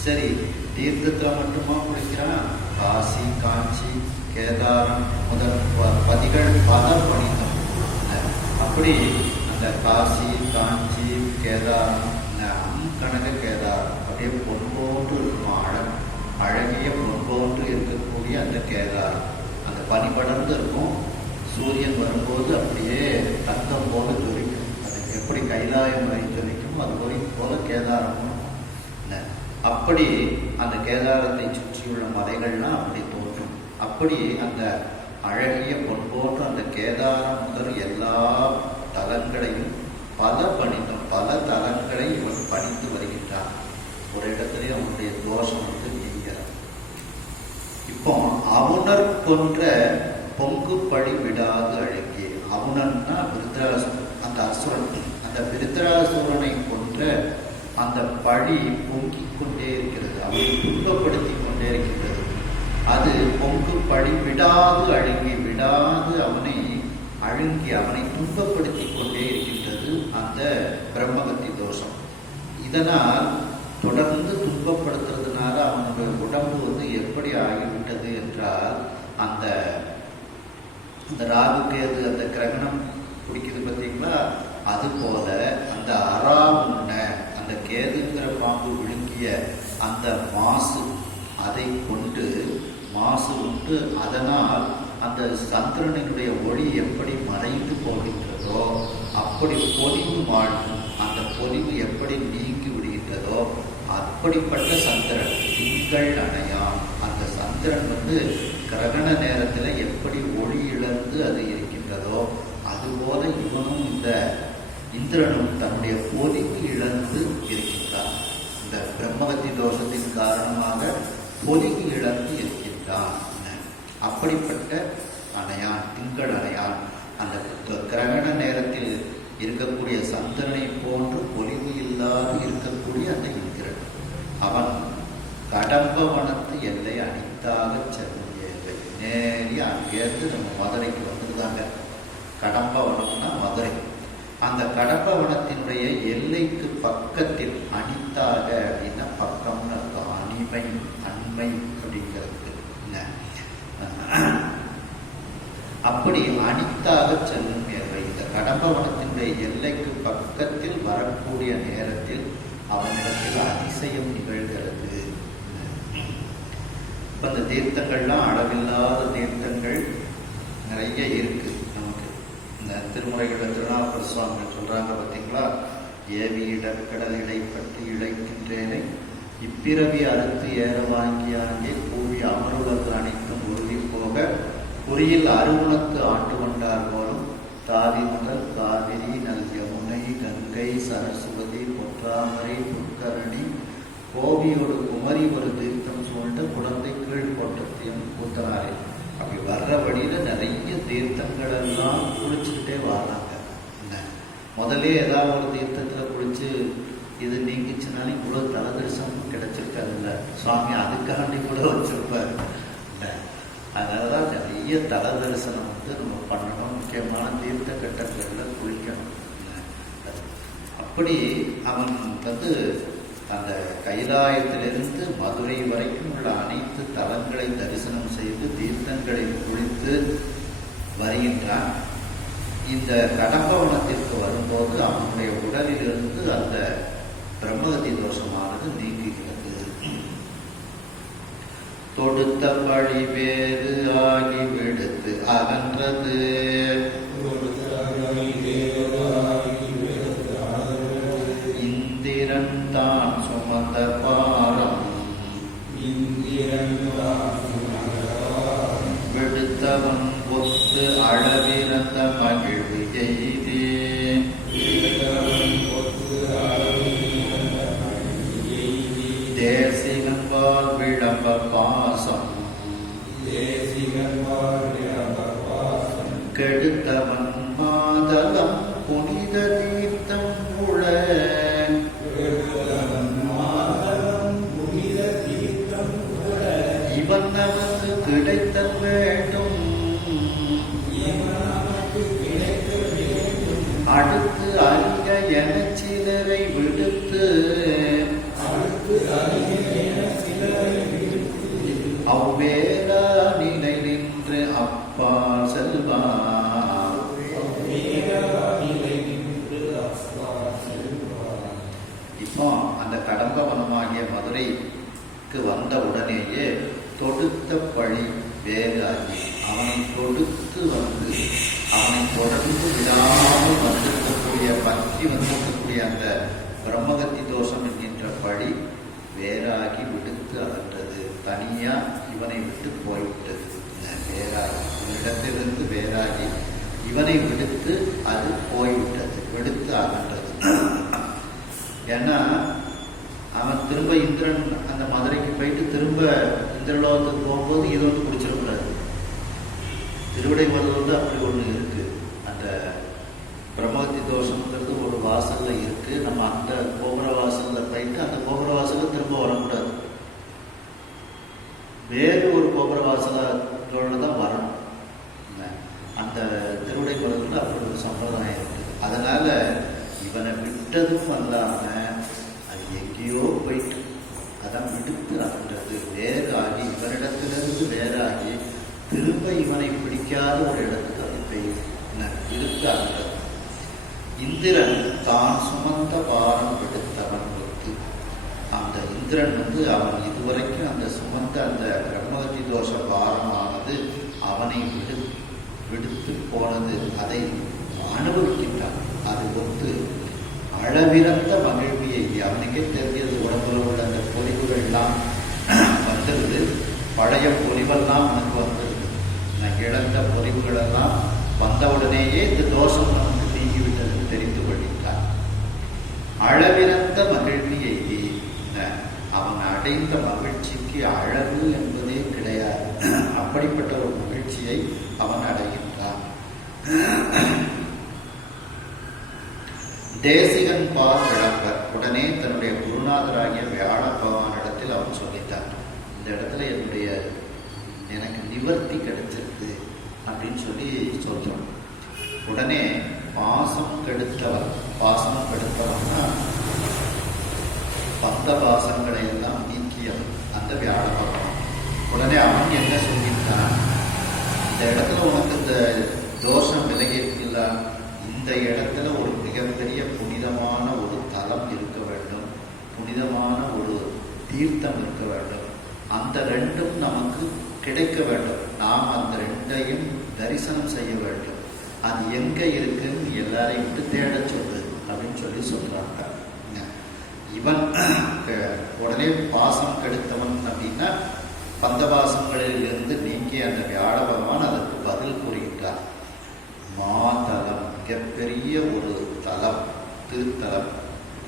சரி, தீர்த்தத்தில் மட்டுமா குளிக்கிறான்? காசி, காஞ்சி, கேதாரம் முதல் பதிகள் பதம் பணித்தம். அப்படி அந்த காசி, காஞ்சி, கேதாரம், கனக கேதாரம் அப்படியே பொன்போன்று இருக்கும். அழகிய பொன்போன்று இருக்கக்கூடிய அந்த கேதாரம், அந்த பனி படர்ந்து இருக்கும். சூரியன் வரும்போது அப்படியே தங்கம் போல ஜொலிக்கும். அது எப்படி கைலாயம் வரை ஜொலிக்கும், அது போல கேதாரமும். அப்படி அந்த கேதாரத்தை சுற்றியுள்ள மலைகள்லாம் அப்படி தோன்றும். அப்படி அந்த அழகிய பொன்போன்ற அந்த கேதாரம் முதல் எல்லா தலங்களையும் பல தலங்களை இவன் பணித்து வருகின்றான். ஒரு இடத்துலயே அவனுடைய தோஷம் நீங்கிறது. இப்போ அவுணர் கொன்ற பொங்கு பழி விடாது அழகிய, அவுணன்னா விருத்ராசுரன், அந்த அசுரன், அந்த விருத்ராசுரனை கொன்ற அந்த பழி பொங்கிக் கொண்டே இருக்கிறது, அவனை துன்பப்படுத்தி கொண்டே இருக்கின்றது. அது பொங்கு பழி விடாது அழுங்கி, விடாது அவனை அழுங்கி அவனை துன்பப்படுத்தி கொண்டே இருக்கின்றது அந்த பிரம்மகத்தி தோஷம். இதனால் தொடர்ந்து துன்பப்படுத்துறதுனால அவனுடைய உடம்பு எப்படி ஆகிவிட்டது என்றால், அந்த ராகுகேது அந்த கிரகணம் பிடிக்குது பார்த்தீங்களா, அது போல அந்த அராவுண்ண அந்த கேதுங்கிற பாம்பு விழுங்கிய அந்த மாசு, அதை கொண்டு மாசு உண்டு, அதனால் அந்த சந்திரனுடைய ஒளி எப்படி மறைந்து போகின்றதோ அப்படி பொலிவு வாழ்வும், அந்த பொலிவு எப்படி நீங்கி விடுகின்றதோ அப்படிப்பட்ட சந்திரன் திங்கள் அணையான். அந்த சந்திரன் கிரகண நேரத்தில் எப்படி ஒளி இழந்து அது இருக்கின்றதோ அதுபோல இவனும் இந்த இந்திரனும் தன்னுடைய பொலிவு இழந்து இருக்கின்றான். இந்த பிரம்மகத்தி தோஷத்தின் காரணமாக பொலிவு இழந்து இருக்கின்றான். அப்படிப்பட்ட அணையான், திங்கள் அணையான், அந்த கிரகண நேரத்தில் இருக்கக்கூடிய சந்திரனை போன்று பொலிவு இல்லாது இருக்கக்கூடிய அந்த இந்திரன், அவன் கடம்பவனத்து எல்லை அனித்தாக செல்லும் நேரி அங்கேருந்து நம்ம மதுரைக்கு வந்துருந்தாங்க. கடம்பவனம்னா மதுரை. அந்த கடம்பவனத்தினுடைய எல்லைக்கு பக்கத்தில், அனித்தாக அப்படின்னா பக்கம்னு அர்த்தம், அனிமை அண்மை அப்படிங்கிறது. அப்படி அனித்தாக செல்லும் நேர்வை, இந்த கடம்பவனத்தினுடைய எல்லைக்கு பக்கத்தில் வரக்கூடிய நேரத்தில் அவனிடத்தில் அதிசயம் நிகழ்கிறது. இப்ப இந்த தீர்த்தங்கள்லாம் அளவில்லாத தீர்த்தங்கள் நிறைய இருக்கு நமக்கு. இந்த திருமுறைகள் திருநாவுக்கரசர் சுவாமிகள் சொல்றாங்க பார்த்தீங்களா, ஏவி இடக்கடல் இடைப்பட்டு இழைக்கின்றேனை இப்பிறவி அறுத்து ஏற வாங்கியாங்கே கூவி அமருலகு அனைத்தும் உறுதி போக குறியில் அருகுணத்து ஆண்டு கொண்டார் போலும் தாவி முதல் காவிரி நல் யமுனை கங்கை சரஸ்வதி பொற்றாமரை புட்கரணி கோவியோடு குமரி ஒரு தீர்த்தம் சூழ்ந்த குழந்தை கீழ் போட்டத்தையும் கூத்தனாரே. அப்படி வர்ற வழியில நிறைய தீர்த்தங்கள் எல்லாம் குளிச்சுக்கிட்டே வர்றாங்க. முதல்ல ஏதாவது ஒரு தீர்த்தத்துல குளிச்சு இது நீங்கிச்சுனாலும் இவ்வளவு தலதரிசனம் கிடைச்சிருக்காதுல்ல, சுவாமி அதுக்காண்டி கூட வச்சிருப்பாரு. அதனாலதான் நிறைய தலதரிசனம் நம்ம பண்ணணும், முக்கியமான தீர்த்த கட்டங்கள்ல குளிக்கணும். அப்படி அவன் அந்த கைலாயத்திலிருந்து மதுரை வரைக்கும் உள்ள அனைத்து தலங்களை தரிசனம் செய்து தீர்த்தங்களை குளித்து வருகின்றான். இந்த கடம்பவனத்திற்கு வரும்போது அவனுடைய உடலிலிருந்து அந்த பிரம்மகத்தி தோஷமானது நீங்குகிறது. தொடுத்த பழி வேறு ஆகி விடுத்து அகன்றது, இந்திரன் தான் சுமந்த பாரம் விடுத்தவன் ஒத்து அளவிறந்த மகிழ்வு எய்தே, தேசிகன்பால் விளம்ப பாசம் கெடுத்தவன் மாதலம் புனித தீர்த்தம் உள, இவன் நமக்கு கிடைத்தல் வேண்டும் அடுத்து அறிக என சிலரை விடுத்து அவ்வேளா நிலை நின்று அப்பா செல்வார். இப்போ அந்த கடம்பவனமாகிய மதுரைக்கு வந்த உடனேயே தொடுத்த பழி வேறு ஆகி அவனை தொடுத்து வந்து அவனை தொடர்ந்து விடாமல் வந்திருக்கக்கூடிய பக்தி வந்திருக்கக்கூடிய அந்த பிரம்மகத்தி தோஷம் என்கின்ற பழி வேறாகி விடுத்து அகன்றது. தனியா இவனை விட்டு போய்விட்டது. வேறாகி இடத்திலிருந்து வேறாகி இவனை விடுத்து அது போய்விட்டது, விடுத்து அகன்றது. ஏன்னா அவன் திரும்ப இந்திரன் அந்த மதுரைக்கு போயிட்டு திரும்ப இந்திரலோகத்துக்கு போகும்போது இது வந்து பிடிச்சிடக்கூடாது. திருவிடைமருதூர் வந்து அப்படி ஒன்று இருக்கு. அந்த பிரம்மகத்தி தோஷம்ங்கிறது ஒரு வாசல்ல இருக்கு. நம்ம அந்த கோபுர வாசல்ல போயிட்டு அந்த கோபுர வாசல்ல திரும்ப வரக்கூடாது. வேறு ஒரு கோபுர வாசலோட தான் வரணும். அந்த திருவிடைமருதூர்ல அப்படி ஒரு சம்பிரதாயம் இருக்கு. அதனால இவனை விட்டதும் அல்லாம அது எங்கேயோ போயிட்டு அதான் விடுத்து அகன்றது. வேறாகி இவனிடத்திலிருந்து வேறாகி திரும்ப இவனை பிடிக்காத ஒரு இடத்துக்கு அது போய் விடுத்து அகன்றது. இந்திரன் தான் சுமந்த பாரம் விடுத்தவன் விட்டு. அந்த இந்திரன் வந்து அவன் இதுவரைக்கும் அந்த சுமந்த அந்த பிரம்மகத்தி தோஷ பாரமானது அவனை விடுத்து போனது. அதை அனுபவிக்கின்றான். அது ஒத்து அளவிறந்த மகிழ்வியை அவனுக்கே தெரிஞ்சது. உடம்புல உள்ள அந்த பொலிவுகள் எல்லாம் வந்துருது. பழைய பொலிவெல்லாம் அவனுக்கு வந்துருது. இழந்த பொலிவுகள் எல்லாம் வந்தவுடனேயே இந்த தோஷம் நமக்கு நீங்கிவிட்டது தெரிந்து கொள்கின்றான். அளவிறந்த மகிழ்வியை அவன் அடைந்த மகிழ்ச்சிக்கு அளவு என்பதே கிடையாது. அப்படிப்பட்ட ஒரு மகிழ்ச்சியை அவன் அடைகின்றான். தேசிகன் பால் விளம்ப உடனே தன்னுடைய குருநாதராகிய வியாழ பகவானிடத்தில் அவன் சொல்லிட்டான். இந்த இடத்துல எனக்கு நிவர்த்தி கிடைச்சிருக்கு அப்படின்னு சொல்லி சொல்றான். உடனே பாசம் கெடுத்தவன்னா பந்த பாசங்களை எல்லாம் நீக்கியவன் அந்த வியாழ பகவான். உடனே அவன் என்ன சொல்லிட்டான், இந்த இடத்துல உனக்கு இந்த தோஷம் விலகியிருக்கல, இந்த இடத்துல ஒரு மிகப்பெரிய புனிதமான ஒரு தலம் இருக்க வேண்டும், புனிதமான ஒரு தீர்த்தம் இருக்க வேண்டும். அந்த ரெண்டும் நமக்கு கிடைக்க வேண்டும். நாம் அந்த ரெண்டையும் தரிசனம் செய்ய வேண்டும். அது எங்க இருக்குன்னு எல்லாரையும் விட்டு தேட சொல்லு அப்படின்னு சொல்லி சொல்றாங்க. இவன் உடனே பாசம் கெடுத்தவன் அப்படின்னா பந்தபாசங்களில் இருந்து நீக்கி அந்த வியாழ பகவான் அதற்கு பதில் கூறுகின்றார். மாதலம், மிகப்பெரிய ஒரு தலம், திருத்தலம்,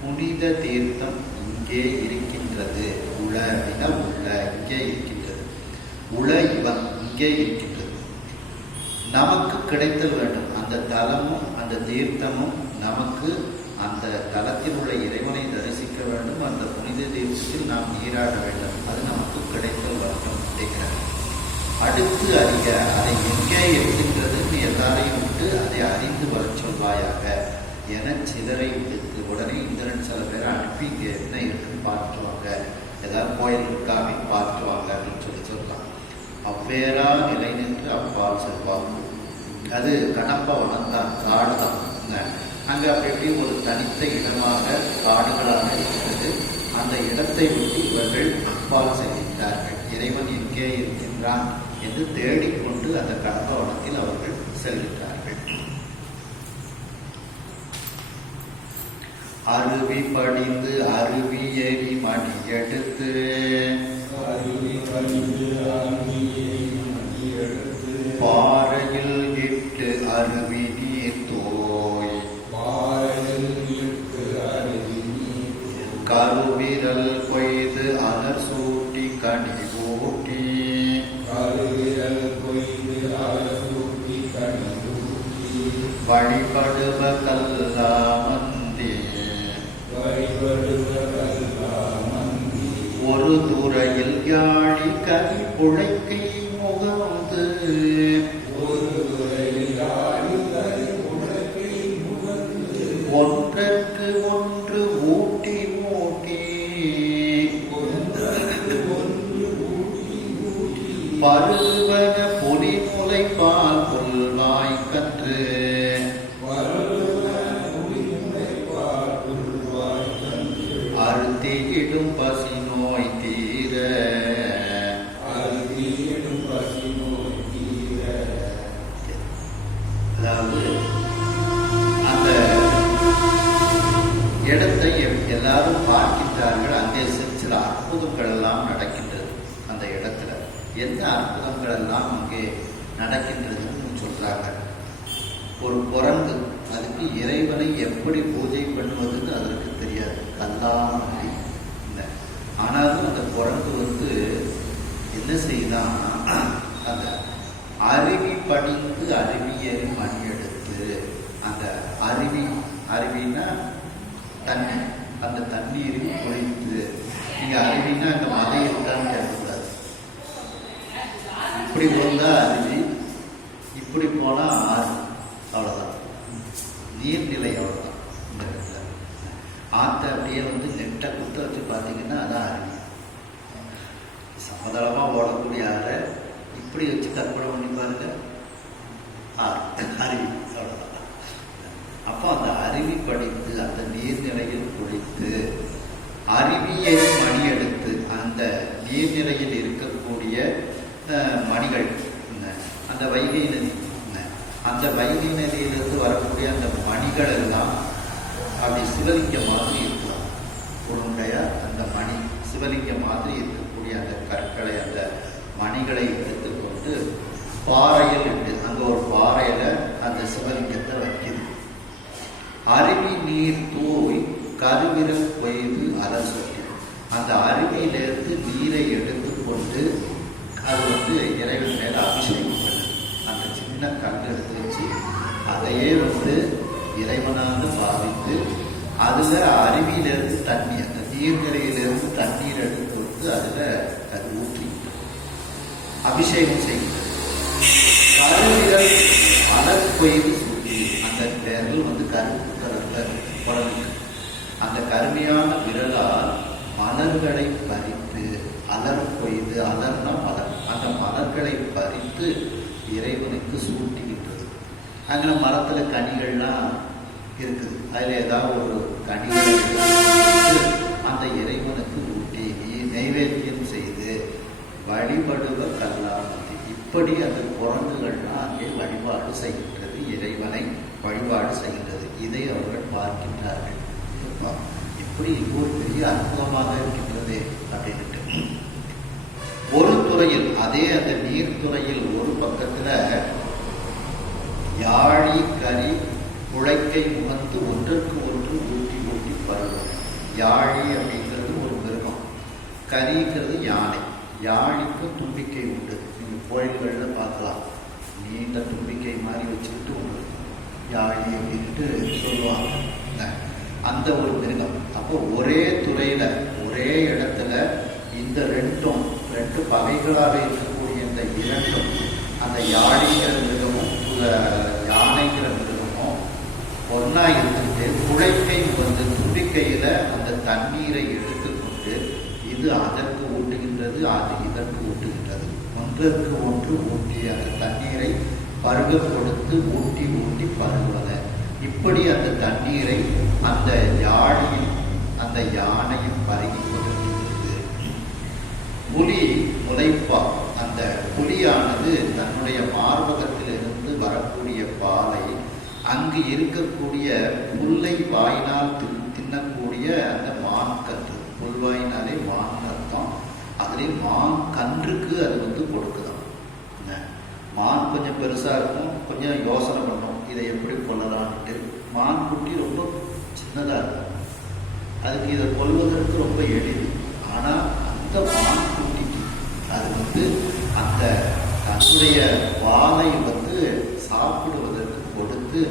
புனித தீர்த்தம் இங்கே இருக்கின்றது. உள அப்படின்னா உள்ள, இங்கே இருக்கின்றது. உள இவன் இங்கே இருக்கின்றது. நமக்கு கிடைத்தல் வேண்டும். அந்த தலமும் அந்த தீர்த்தமும் நமக்கு அந்த தலத்தில் உள்ள இறைவனை தரிசிக்க வேண்டும். அந்த புனித தீர்த்தத்தில் நாம் நீராட வேண்டும். அது நமக்கு கிடைத்தல் வேண்டும் அப்படிங்கிறார். அடுத்து அறிக, அதை எங்கே இருக்கின்றதுன்னு எல்லாரையும் விட்டு அதை அறிந்து வர சொல்வாயாக என சிலரை விடுத்து. உடனே இந்திரன் சில பேரை அனுப்பி இங்கே என்ன இருக்குன்னு பார்த்துவாங்க, ஏதாவது கோயில் இருக்கா அப்படின்னு பார்த்துவாங்க அப்படின்னு சொல்லி சொல்லலாம். அவ்வேறா நிலை நின்று அப்பால் செல்வாங்க. அது கடம்ப வனம்தான், காடு தான். அங்கே அப்படி எப்படி ஒரு தனித்த இடமாக காடுகளாக இருக்கிறது. அந்த இடத்தை விட்டு இவர்கள் அப்பால் செல்கின்றார்கள். இறைவன் எங்கே இருக்கின்றான் என்று தேடிக்கொண்டு அந்த கடம்ப வனத்தில் அவர்கள் செல்கின்றார்கள். அருவி படிந்து அருவி ஏறி மணி எடுத்து, பாறையில் இட்டு அருவி நீர் தோய், கருவிரல் கொய்து அலர் சூட்டி கனி ஊட்டி, வழிபடுவ கல்லாமந்தி, ஒரு துறையில் யாழி கனி புழைக்கை முகந்து, ஒன்றற்கு ஒன்று ஊட்டி மூட்டி, பருவன பொலிமுலை பால் புல்வாய் கன்று, அறுத்தியிடும் பசி நோய் தீர, அதாவது அந்த இடத்தை எல்லாரும் பார்க்கின்றார்கள். அங்கே செல்கிறார். அற்புதங்கள் எல்லாம் நடக்கின்றது. அந்த இடத்துல என்ன அற்புதங்கள் எல்லாம் அங்கே நடக்கின்றதுன்னு சொல்றாங்க. ஒரு குரங்கு, அதுக்கு இறைவனை எப்படி பூஜை பண்ணுவதுன்னு அதற்கு தெரியாது, கல்லான இல்லை. ஆனாலும் அந்த குரங்கு என்ன செய்தான், அந்த அருவி படித்து அருவியறி மணி எடுத்து, அந்த அருவின்னா தண்ணி, அந்த தண்ணீரில் குளித்து, நீங்க அருவின்னா அங்க மலை இருக்கான்னு கேட்கக்கூடாது. இப்படி போனா அருவி, இப்படி போனா ஆறு, அவ்வளவுதான் நீர்நிலை, அவ்வளவுதான். இந்த இடத்துல ஆத்த அப்படியே நெட்டை குத்த வச்சு பார்த்தீங்கன்னா அதான் அருவி. சமதளமா ஓடக்கூடிய ஆறை இப்படி வச்சு கற்பனை பண்ணி பாருங்க, அருவி, அவ்வளவுதான். அப்போ அந்த அருவி படித்து அந்த நீர்நிலையில் குளித்து அருவியை மணி எடுத்து, அந்த நீர்நிலையில் இருக்கக்கூடிய மணிகள், அந்த வைகை நதி, அந்த வைகை நதியிலிருந்து வரக்கூடிய அந்த மணிகள் எல்லாம் அப்படி சிவலிங்க மாதிரி இருக்கலாம். உருண்டையா அந்த மணி சிவலிங்க மாதிரி இருக்கக்கூடிய அந்த கற்களை, அந்த மணிகளை எடுத்துக்கொண்டு பாறையில் இட்டு, அங்க ஒரு பாறையில அந்த சிவலிங்கத்தை வைக்குது. அருவி நீர் தூவி கருவிரல் கொய்து அலசொட்டி, அந்த அருவியிலிருந்து நீரை எடுத்துக்கொண்டு அது இறைவன் மேல அபிஷேகம் பண்ணுது. அந்த சின்ன கல் எடுத்து வச்சு அதையே இறைவனாக பாவித்து, அதுல அருவியிலிருந்து தண்ணி, அந்த நீர்நிலையிலிருந்து தண்ணீர் எடுத்து கொடுத்து அதுல அது ஊற்றி அபிஷேகம் செய்கிறது. கருவிரல் மலர் கொய்து சுற்றி, அந்த விரல் கருப்பு கலர்ல குழந்தை, அந்த கருமையான விரலால் மலர்களை பறித்து, அலர் கொய்து, அலர்னா மலர், அந்த மலர்களை பறித்து இறைவனுக்கு சூட்டுகின்றது. அங்கே மரத்துல கனிகள்லாம் இருக்குது, அதுல ஏதாவது ஒரு கனிகளை அந்த இறைவனுக்கு ஊட்டி நைவேத்தியம் செய்து வழிபடுவ கல்லாமதி. இப்படி அந்த குரங்குகள்லாம் அங்கே வழிபாடு செய்கின்றது, இறைவனை வழிபாடு செய்கின்றது. இதை அவர்கள் பார்க்கின்றார்கள். இப்படி ஒரு பெரிய அற்புதமாக இருக்கின்றது அப்படின்ட்டு. ஒரு துறையில், அதே அந்த நீர்த்துறையில் ஒரு பக்கத்துல யாழி கரி உழைக்கை முகந்து ஒன்றுக்கு ஒன்று ஊட்டி ஊட்டி பருவம். யாழி அப்படிங்கிறது ஒரு மிருகம், கரிங்கிறது யானை. யாழிக்கும் தும்பிக்கை உண்டு, நீங்க கோயில்கள்ல பார்க்கலாம். நீண்ட தும்பிக்கை மாதிரி வச்சுக்கிட்டு ஒன்று யாழி அப்படின்ட்டு சொல்லுவாங்க. அந்த ஒரு மிருகம். அப்போ ஒரே துறையில ஒரே இடத்துல இந்த ரெண்டு பகைகளாக இருக்கக்கூடிய இந்த இரண்டும், அந்த யாழிங்கிற மிருகமும் யானைங்கிற மிருகமும் ஒன்னா இருந்துட்டு குழைக்கை தும்பிக்கையில அந்த தண்ணீரை எடுத்துக்கொண்டு இது அதற்கு ஊட்டுகின்றது, அது இதற்கு ஊட்டுகின்றது. ஒன்றுக்கு ஒன்று ஊட்டி அந்த தண்ணீரை பருக கொடுத்து ஊட்டி ஊட்டி பருகுவத. இப்படி அந்த தண்ணீரை அந்த யாழியும் அந்த யானையும் பருகி கொண்டிருக்கிறது. புலி முளைப்பா, அந்த புலியானது தன்னுடைய மார்பகத்திலிருந்து வரக்கூடிய பாலை அங்கு இருக்கக்கூடிய புல்லை வாயினால் தின்னக்கூடிய அந்த மான் கன்று, புல்வாயினாலே மான் அர்த்தம், அதிலே மான் கன்றுக்கு அது கொடுக்குதான். மான் கொஞ்சம் பெருசா இருக்கும், கொஞ்சம் யோசனை பண்ணும் இதை எப்படி கொள்ளலான்ட்டு. மான் குட்டி ரொம்ப சின்னதா இருக்கும், அதுக்கு இதை கொல்வதற்கு ரொம்ப எளிது. ஆனா அந்த மான் குட்டிக்கு அது அந்த தன்னுடைய வாளை சாப்பிடுவதற்கு கொடுத்து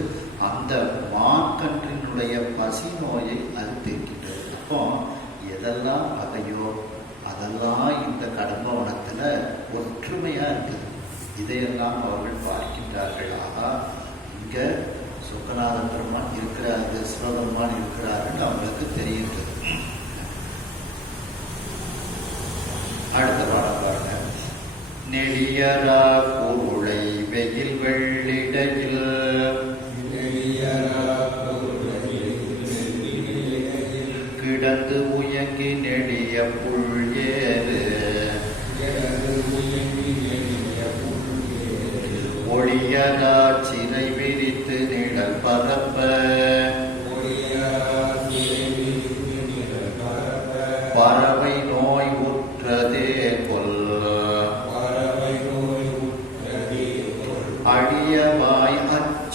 அந்த மான்கன்றினுடைய பசி நோயை அது தீர்க்கின்றது. அப்போ எதெல்லாம் பகையோ அதெல்லாம் இந்த கடம்பவனத்துல ஒற்றுமையா இருக்குது. இதையெல்லாம் அவர்கள் பார்க்கின்றார்கள். ஆகா, இங்க சொக்கநாத பெருமான் இருக்கிறாரு, சிவபெருமான் இருக்கிறாருன்னு அவங்களுக்கு தெரியுது. அடுத்த பாடம் பாருங்க. நெடியரா பொருளை வெயில் வெள்ளிடையில் கிடந்து உயங்கி நெடிய புல் ஏறு ஒளியதா சிறை விரித்து நிழல் பரப்ப பறவை நோய்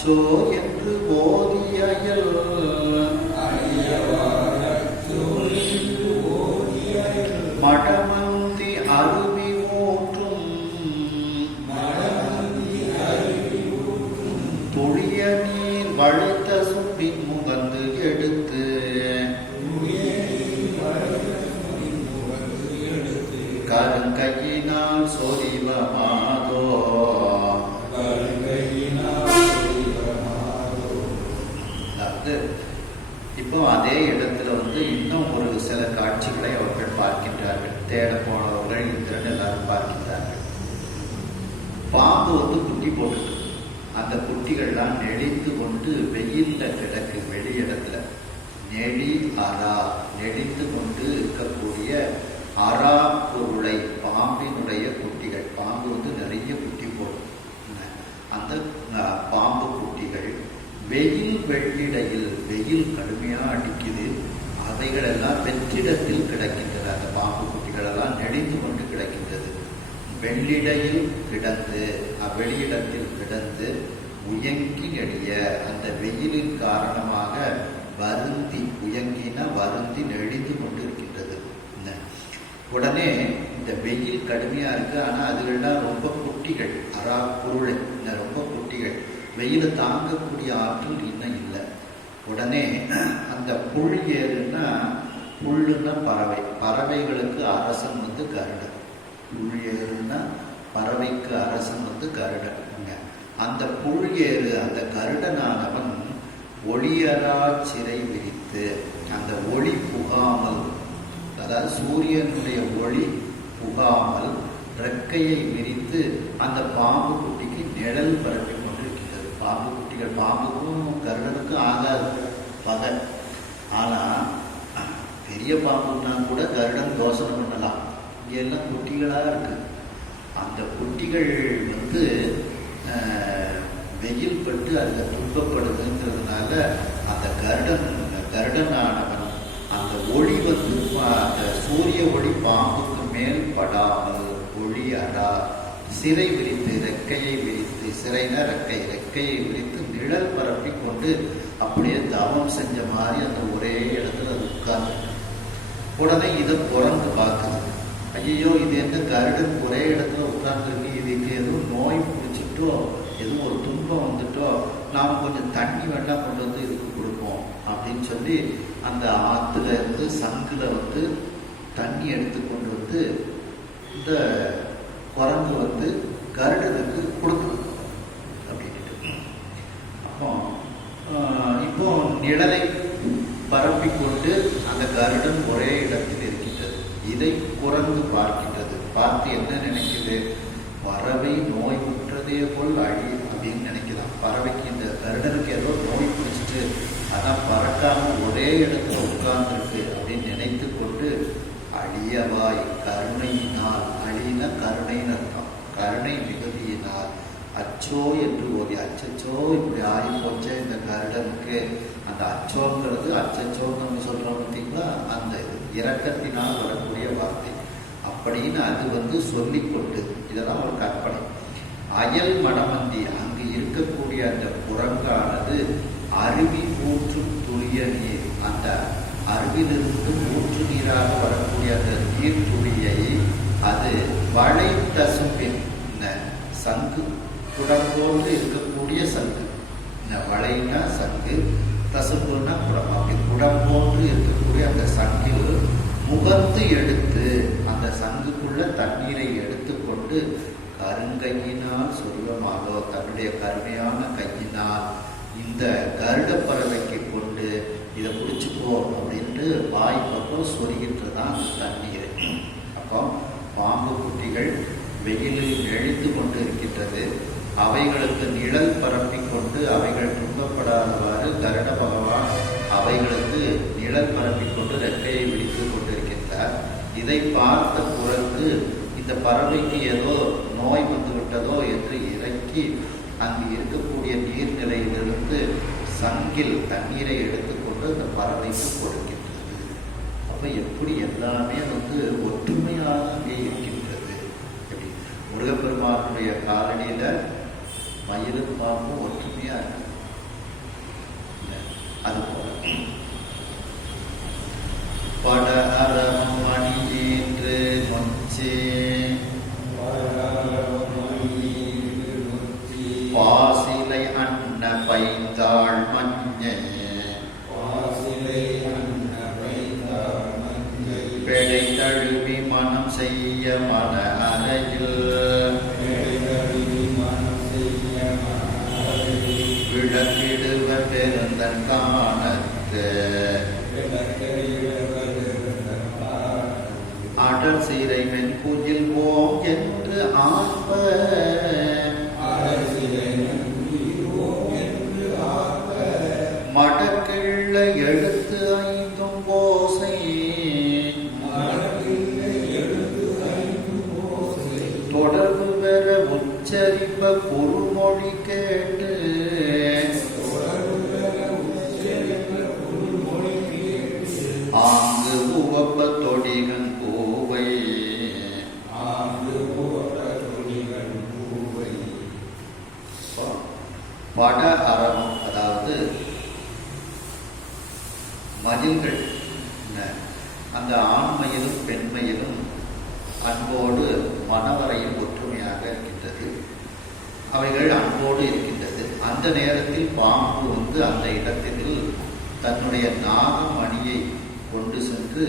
அச்சோ என்று ஓதியல் மடமந்தி அருவி ஊற்றும் துளிய நீர் வழுத்த சுப்பின் முகந்து எடுத்து கருங்கையினால் சொரிவமாதோ. இப்போ அதே இடத்துல இன்னும் ஒரு சில காட்சிகளை அவர்கள் பார்க்கின்றார்கள். தேட போனவர்கள் இந்திரன் எல்லாரும் பார்க்கின்றார்கள். பாம்பு குட்டி போட்டு அந்த குட்டிகள்லாம் நெளிந்து கொண்டு வெயில்ல கிடக்கு. வெளி இடத்துல நெளி அரா நெளிந்து கொண்டு இருக்கக்கூடிய அரா பொருளை பாம்பினுடைய குட்டிகள். பாம்பு நிறைய குட்டி போடும். அந்த பாம்பு குட்டிகள் வெயில் வெள்ளிடையில் வெயில் கடுமையா அடிக்குது. அவைகள் எல்லாம் வெற்றிடத்தில் கிடக்கின்றது. அந்த பாம்பு குட்டிகள் எல்லாம் நெளிந்து கொண்டு கிடக்கின்றது. வெள்ளிடையில் கிடந்து அவ்வெளியிடத்தில் கிடந்து உயங்கி நெடிய அந்த வெயிலின் காரணமாக வருந்தி உயங்கின வருந்தி நெளிந்து கொண்டு இருக்கின்றது. உடனே இந்த வெயில் கடுமையா இருக்கு. ஆனா அதுகள்லாம் ரொம்ப குட்டிகள். அரா பொருள் ரொம்ப குட்டிகள். வெயில தாங்கக்கூடிய ஆற்றல் இன்னும் இல்லை. உடனே அந்த புல் ஏறுன்னா புல்லுன்னா பறவை. பறவைகளுக்கு அரசன் கருடன். புல் ஏறுன்னா பறவைக்கு அரசன் கருடன். அந்த புல் ஏறு அந்த கருடனானவன் ஒளியரா சிறை விரித்து அந்த ஒளி புகாமல், அதாவது சூரியனுடைய ஒளி புகாமல் ரெக்கையை விரித்து அந்த பாம்பு குட்டிக்கு நிழல் பரப்பி கொண்டிருக்கிறது. பாம்பு குட்டிகள் பாம்புக்கும் கருடனுக்கும் ஆகாது பகை. ஆனா பெரிய பாம்புன்னா கூட கருடன் யோசனை பண்ணலாம். இங்க எல்லாம் குட்டிகளா இருக்கு. அந்த குட்டிகள் வெயில் பட்டு அதில் துன்பப்படுதுங்கிறதுனால அந்த கருடனானவன் அந்த ஒளி அந்த சூரிய ஒளி பாம்புக்கு மேல் படாமல் ஒளி அடா சிறை விரித்து ரெக்கையை விரித்து, சிறைனா ரெக்கையை விரித்து நிழல் பரப்பி கொண்டு அப்படியே தவம் செஞ்ச மாதிரி அந்த ஒரே இடத்துல அது உட்கார்ந்து. உடனே இதை குரங்கு பார்க்குது. ஐயோ, இது என்ன கருடன் ஒரே இடத்துல உட்கார்ந்துருக்கு, இதுக்கு எதுவும் நோய் பிடிச்சிட்டோ எதுவும் ஒரு துன்பம் வந்துட்டோ நாம் கொஞ்சம் தண்ணி வேண்டாம் கொண்டு இதுக்கு கொடுப்போம் அப்படின்னு சொல்லி அந்த ஆற்றுல இருந்து சங்குல தண்ணி எடுத்து கொண்டு இந்த குரங்கு கருடனுக்கு கொடுக்கணும் அப்படின்ட்டு. இப்போ நிழலை பரப்பி கொண்டு அந்த கருடன் ஒரே இடத்தில் இருக்கின்றது. இதை குரங்கு பார்க்கின்றது. பார்த்து என்ன நினைக்குது? பறவை நோய் உற்றதே போல் அழி அப்படின்னு நினைக்கலாம். பறவைக்கு இந்த கருடனுக்கு ஏதோ நோய் பிடிச்சிட்டு அதான் பறக்காம ஒரே இடத்துல உட்கார்ந்துருக்கு அப்படின்னு நினைத்து கொண்டு அழியவாய் கருணையினால், அழின கருணைன்னு அர்த்தம், கருணை மிகுதியினால் அச்சோ என்று ஓதி, அச்சச்சோ இப்படி ஆகி போச்சே இந்த கருடனுக்கு. அந்த அச்சோங்கிறது அச்சச்சோன்னு நம்ம சொல்றோம் பார்த்தீங்களா, அந்த இரக்கத்தினால் வரக்கூடிய வார்த்தை. அப்படின்னு அது சொல்லிக்கொண்டு இதெல்லாம் ஒரு கற்பனை. அயல் மடமந்தி அங்கு இருக்கக்கூடிய அந்த குரங்கானது அருவி ஊற்றும் துளிய நீர், அந்த அருவிலிருந்து ஊற்று நீராக வரக்கூடிய அந்த நீர் துளியை அது வளை தசும்பின் சங்கு குடம்போடு இருக்கக்கூடிய சங்கு, இந்த வளைனா சங்கு, தசும்புன்னா குடம், அப்படி குடம்போடு இருக்கக்கூடிய அந்த சங்கில் முகத்து எடுத்து அந்த சங்குக்குள்ள தண்ணீரை எடுத்துக்கொண்டு கருங்கையினால் சொருவமாக தன்னுடைய கருமையான கையினால் இந்த கருட பறவைக்கு கொண்டு இதை பிடிச்சிக்கோ அப்படின்ட்டு வாய் பக்கம் சொருகிட்டுதான் அந்த தண்ணீர். அப்போ பாம்பு குட்டிகள் வெயிலில் நெழித்து கொண்டு இருக்கின்றது. அவைகளுக்கு நிழல் பரப்பி கொண்டு அவைகள் துன்பப்படாதவாறு கருட பகவான் அவைகளுக்கு நிழல் பரப்பி கொண்டு ரெக்கையை விழித்து கொண்டிருக்கின்றார். இதை பார்த்த குரங்கு இந்த பறவைக்கு ஏதோ நோய் விட்டதோ என்று இறக்கி அங்கு இருக்கக்கூடிய நீர்நிலையிலிருந்து சங்கில் தண்ணீரை எடுத்துக்கொண்டு அந்த பறவைக்கு கொடுக்கின்றது. அப்ப எப்படி எல்லாமே ஒற்றுமையாக இருக்கின்றது. முருகப்பெருமானுடைய காலடியில மயிலும் பாம்பும் ஒற்றுமையா இருக்கு. மன அறையில் விளக்கிடுவ பெருந்தன் காணத்து அடர் சீரை வெண்குயில் ஓம் என்று ஆப்ப மடக்கிள்ள எழுத்து ஐந்தும் ஓசை தொடர்பு பெற உச்சரிப்ப குறுமொழி கேட்டு ஆங்கு உவப்ப தொடிகன் பூவை வட அறம், அதாவது மதில்கள் அந்த ஆண்மையிலும் பெண்மையிலும் அன்போடு மனவரையில் ஒற்றுமையாக இருக்கின்றது. அவைகள் அன்போடு இருக்கின்றது. அந்த நேரத்தில் பாம்பு அந்த இடத்தில் தன்னுடைய நாகமணியை கொண்டு சென்று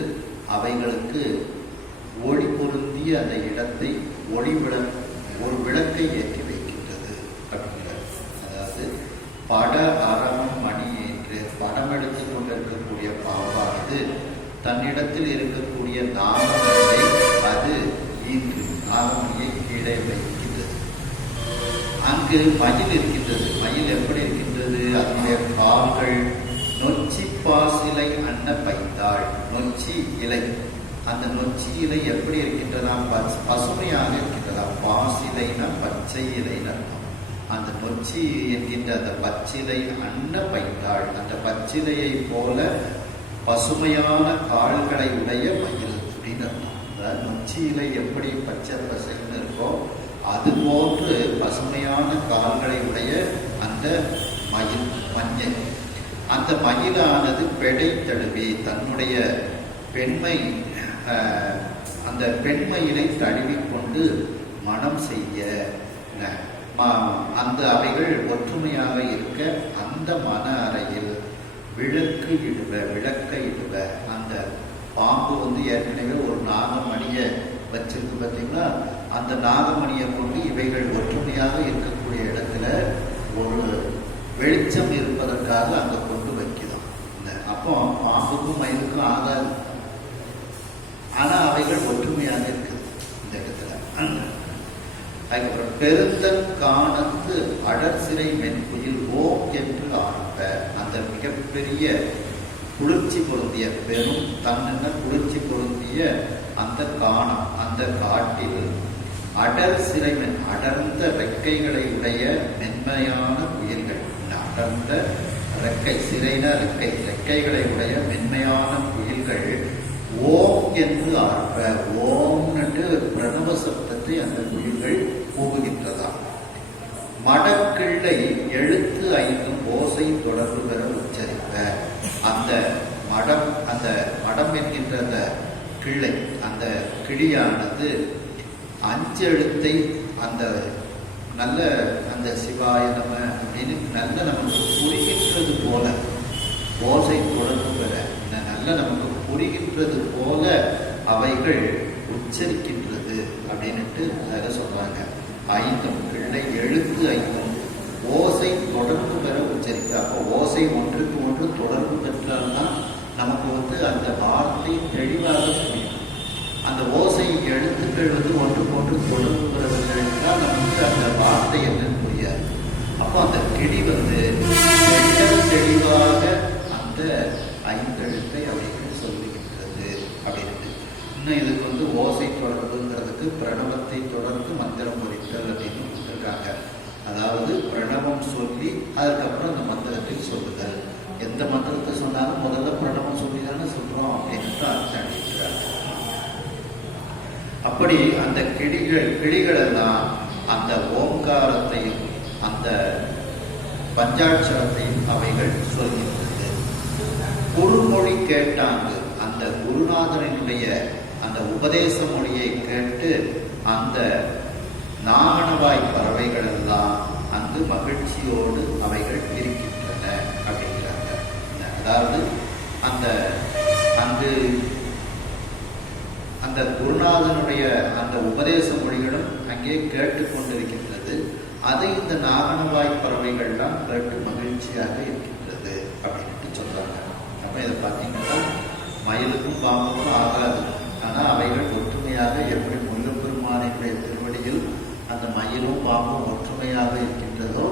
அவைகளுக்கு ஒளி பொருந்திய அந்த இடத்தை ஒரு விளக்கை ஏற்றி வைக்கின்றது அப்படிங்கிறார். அதாவது பட அறம் மணி என்று படம் எடுத்துக் கொண்டிருக்கக்கூடிய பாம்பானது தன்னிடத்தில் இருக்கக்கூடிய நாகமணியை அது ஈன்று நாகமணியை கீழே வைக்கின்றது. அங்கு மயில் இருக்கின்றது. மயில் எப்படி இருக்கின்றது? அதனுடைய கால்கள் நொச்சி பாசிலை அன்ன பைத்தாள். நொச்சி இலை, அந்த நொச்சி இலை எப்படி இருக்கின்றதா? பசுமையாக இருக்கின்றதா? பாசிலைனா பச்சை இலைன்னு அர்த்தம். அந்த நொச்சி என்கின்ற அந்த பச்சிலை அன்ன பைத்தாள், அந்த பச்சிலையை போல பசுமையான கால்களை உடைய மயில் அப்படின்னு அர்த்தம். அதாவது நொச்சி இலை எப்படி பச்சை பசைன்னு இருக்கோ அது போன்று பசுமையான கால்களை உடைய அந்த மயில் மஞ்சள். அந்த மயிலானது பெடை தழுவி தன்னுடைய பெண்மை அந்த பெண்மையினை தழுவிக்கொண்டு மனம் செய்ய அந்த அவைகள் ஒற்றுமையாக இருக்க அந்த மன அறையில் விளக்கை இடுவ. அந்த பாம்பு ஏற்கனவே ஒரு நாகமணியை வச்சிருக்கு பார்த்தீங்களா? அந்த நாகமணியை கொண்டு இவைகள் ஒற்றுமையாக இருக்கக்கூடிய இடத்துல ஒரு வெளிச்சம் இருப்பதற்காக அங்க கொண்டு வைக்கலாம். அப்போ பாம்புக்கும் மயிலுக்கும் ஆகாது, ஆனா அவைகள் ஒற்றுமையாக இருக்குது இந்த இடத்துல. அதுக்கப்புறம் பெருந்தன் காணத்து அடர் சிறை மென்புயில் ஓம் என்று ஆரம்ப. அந்த மிகப்பெரிய குளிர்ச்சி பொருந்திய பெரும் தன்ன குளிர்ச்சி பொருந்திய அந்த காணம், அந்த காட்டில் அடர் சிறைமென் அடர்ந்த ரெக்கைகளை உடைய மென்மையான குயில்கள். அடர்ந்த ரெக்கை, சிறைன ரெக்கை, ரெக்கைகளை உடைய மென்மையான குயில்கள் ஓம் என்று ஆர்ப்ப. ஓம்னு பிரணவ சப்தத்தை அந்த குயில்கள் கூவுகின்றதா. மடக்கிள்ளை எழுத்து ஐந்தும் ஓசை தொடர்பு பெற உச்சரிப்ப. அந்த மடம் என்கின்ற அந்த கிள்ளை, அந்த கிளியானது 5 எழுத்தை அந்த நல்ல அந்த சிவாய நம அப்படின்னு நல்ல நமக்கு புரிகின்றது போல ஓசை தொடர்பு பெற நல்ல நமக்கு புரிகின்றது போல அவைகள் உச்சரிக்கின்றது அப்படின்ட்டு அதை சொல்றாங்க. 5 கிள்ளை எழுத்து 5 ஓசை தொடர்பு பெற உச்சரிக்க. அப்போ ஓசை ஒன்றுக்கு ஒன்று தொடர்பு பெற்றால்தான் நமக்கு அந்த வார்த்தை தெளிவாக புரியும். அந்த ஓசை எழுத்துக்கள் ஒன்றுக்கு ஒன்று தொடர்பு பெறவில்லை என்றால் நமக்கு அந்த வார்த்தை என்னன்னு புரியாது. அப்போ அந்த கிளி தெளிவாக அந்த 5 எழுத்தை அவைகள் சொல்லுகின்றது அப்படின்ட்டு. இன்னும் இதுக்கு ஓசை தொடர்புங்கிறதுக்கு பிரணவத்தை தொடர்ந்து மந்திரம் பொறித்தல் அப்படின்னு கொடுத்துருக்காங்க. அதாவது பிரணவம் சொல்லி அதுக்கப்புறம் அந்த மந்திரத்தை சொல்லுதல். எந்த மந்திரத்தை சொன்னாலும் முதல்ல பிரணவம் சொல்லி தானே சொல்றோம் அப்படின்ட்டு அர்த்தம் அளிக்கிறாங்க. அப்படி அந்த கிளிகள் எல்லாம் அந்த ஓங்காரத்தையும் அந்த பஞ்சாட்சரத்தையும் அவைகள் சொல்கின்றது. குறுமொழி கேட்டாங்க. அந்த குருநாதனுடைய அந்த உபதேச மொழியை கேட்டு அந்த நாகனவாய் பறவைகள் எல்லாம் அங்கு மகிழ்ச்சியோடு அவைகள் இருக்கின்றன அப்படிங்கிறாங்க. அதாவது அந்த அந்த குருநாதனுடைய அந்த உபதேச மொழிகளும் அங்கே கேட்டுக்கொண்டிருக்கின்றது. அதை இந்த நாகனவாய் பறவைகள்லாம் கேட்டு மகிழ்ச்சியாக இருக்கின்றது அப்படின்ட்டு சொல்றாங்க. அப்ப இதை பார்த்தீங்கன்னா மயிலுக்கும் பாம்புக்கும் ஆகாது. ஆனால் அவைகள் ஒற்றுமையாக எப்படி முருகப்பெருமானுடைய திருவடியில் அந்த மயிலும் பாம்பும் ஒற்றுமையாக இருக்கின்றதோ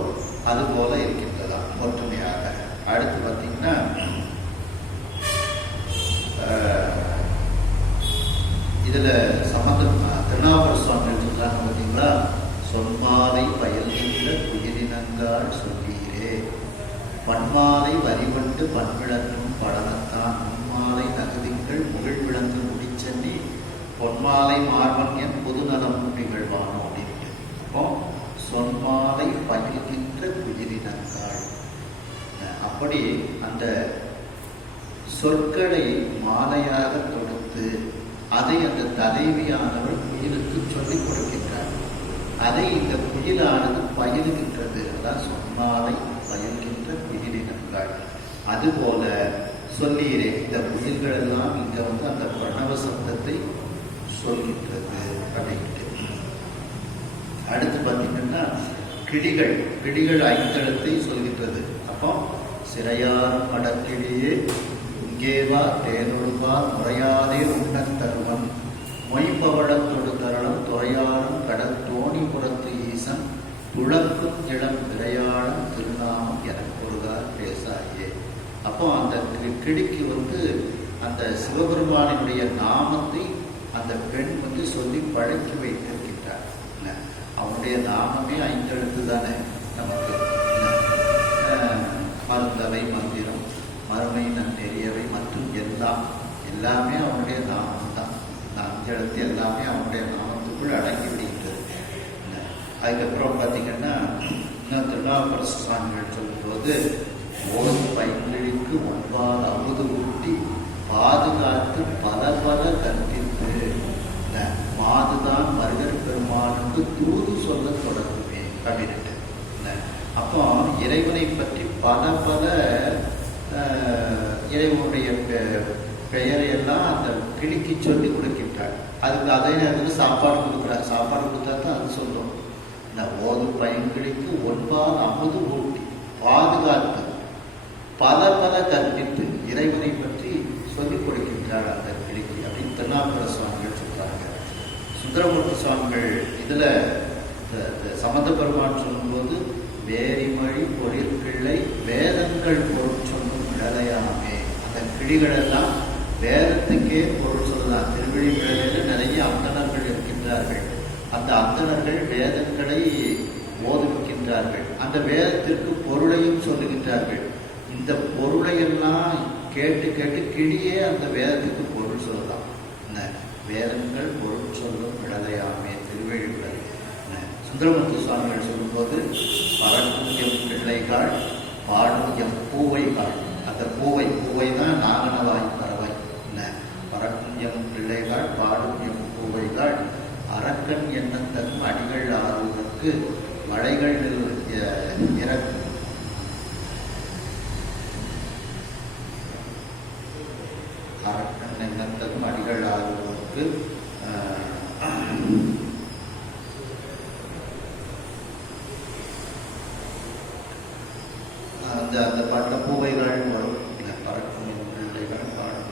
அது போல இருக்கின்றதா ஒற்றுமையாக. அடுத்து பார்த்தீங்கன்னா இதுல சம்பந்தம் திருநாவுக்கர சுவாமிகள் சொல்றாங்க பார்த்தீங்களா, சொன்மாலை பயில்கின்ற குயிலினங்கால் சொல்லீரே பன்மாலை வரிவண்டு பண்பிழக்கும் படனத்தான் முன்மாலை நகதிங்கள் முகிழ் விளங்கு முடிச்சென்னி பொன்மாலை மார்பன் என் புதுநலம் நிகழ்வானோ அப்படின்னு. அப்போ சொன்மாலை பயில்கின்ற குயிலினங்கால், அப்படி அந்த சொற்களை மாலையாக தொடுத்து அதை அந்த தலைவியானவர் குயிலுக்கு சொல்லிக் கொடுக்கின்றார். அதை இந்த குயிலானது பயிலுகின்றது. அதான் சொன்மாலை பயில்கின்ற குயிலினங்கள். அதுபோல சொல்லீரே இந்த குயில்கள் எல்லாம் இங்க அந்த பிரணவ சப்தத்தை சொல்கின்றது அப்படின்ட்டு. அடுத்து பார்த்தீங்கன்னா கிளிகள் ஐந்தெழுத்தை சொல்கின்றது. அப்போ சிறையார் மடக்கிளியே இங்கேவா தேனொழுவா முறையாதே உண்ணத் தருவன் மொய்பவளத்தொடு தரளம் துறையாடும் கடல் தோணி புறத்து ஈசன் துளக்கும் இளம் விரையாடும் திருநாமம் எனக்கு ஒருகார் பேசாயே. அப்போ அந்த கிளிக்கு அந்த சிவபெருமானினுடைய நாமத்தை அந்த பெண் சொல்லி பழக்கி வைத்திருக்கின்றார். அவனுடைய நாமமே ஐந்தெழுத்து தானே நமக்கு. மருந்தவை மந்திரம் மறுமை நன்னெறியவை மற்றும் எல்லாமே அவனுடைய நாமம் தான். அஞ்செழுத்து எல்லாமே அவனுடைய நாமத்துக்குள் அடங்கி விடுகின்றது. அதுக்கப்புறம் பார்த்தீங்கன்னா இன்னும் திருநாவுக்கர சுவாமிகள் சொல்லும்போது ஓது பைங்கிழிக்கு ஒன்பால் அமுது ஊட்டி பாதுகாத்து பல பல கற்பித்து மாதுதான் மருகர் பெருமானுக்கு தூது சொல்ல தொடங்குமே அப்படின்ட்டு. அப்போ இறைவனை பற்றி பல பல இறைவனுடைய பெயரை எல்லாம் அந்த கிளிக்கு சொல்லி கொடுக்கின்றார். அதுக்கு அதே நேரத்தில் சாப்பாடு கொடுக்குறார். சாப்பாடு கொடுத்தா தான் அது சொல்லும். இந்த ஓது பைங்கிழிக்கு ஒன்பால் அமுது ஊட்டி பாதுகாத்து பல பல கற்பித்து இறைவனை பற்றி சொல்லிக் கொடுக்கின்றார் அந்த கிளிக்கு அப்படின்னு திருநாவுக்கர சுவாமிகள் சொல்றாங்க. சுந்தரமூர்த்தி சுவாமிகள் இதுல சம்பந்த பெருமான் சொல்லும்போது வேரிமொழி பொழிற்கிள்ளை வேதங்கள் பொருள் சொல்லும் விடலையாமே. அந்த கிளிகள் எல்லாம் வேதத்துக்கே பொருள் சொல்லலாம். திருவிழிகளில நிறைய அந்தணர்கள் இருக்கின்றார்கள். அந்த அந்தணர்கள் வேதங்களை ஓதுவிக்கின்றார்கள். அந்த வேதத்திற்கு பொருளையும் சொல்லுகின்றார்கள். இந்த பொருளையெல்லாம் கேட்டு கேட்டு கிளியே அந்த வேதத்துக்கு பொருள் சொல்லலாம். வேதங்கள் பொருள் சொல்லும் விடலையாமே திருவிழிகள். சுந்தரமூர்த்தி சுவாமிகள் சொல்லும்போது பறக்கும் எம் பிள்ளைகள் பாடும் எம் பூவைகள். அந்த பூவை தான் நாகனவாய் பறவை. பறக்கும் எம் பிள்ளைகள் பாடும் எம் பூவைகள் அரக்கன் எண்ணத்தன் அடிகள் ஆறுவதற்கு மழைகள் இறக்கும். அரக்கன் எண்ணத்தன் அடிகள் ஆறுவதற்கு அந்த பாட்ட பூவைகள் வரும். பறக்கும் பிள்ளைகள் பாடும்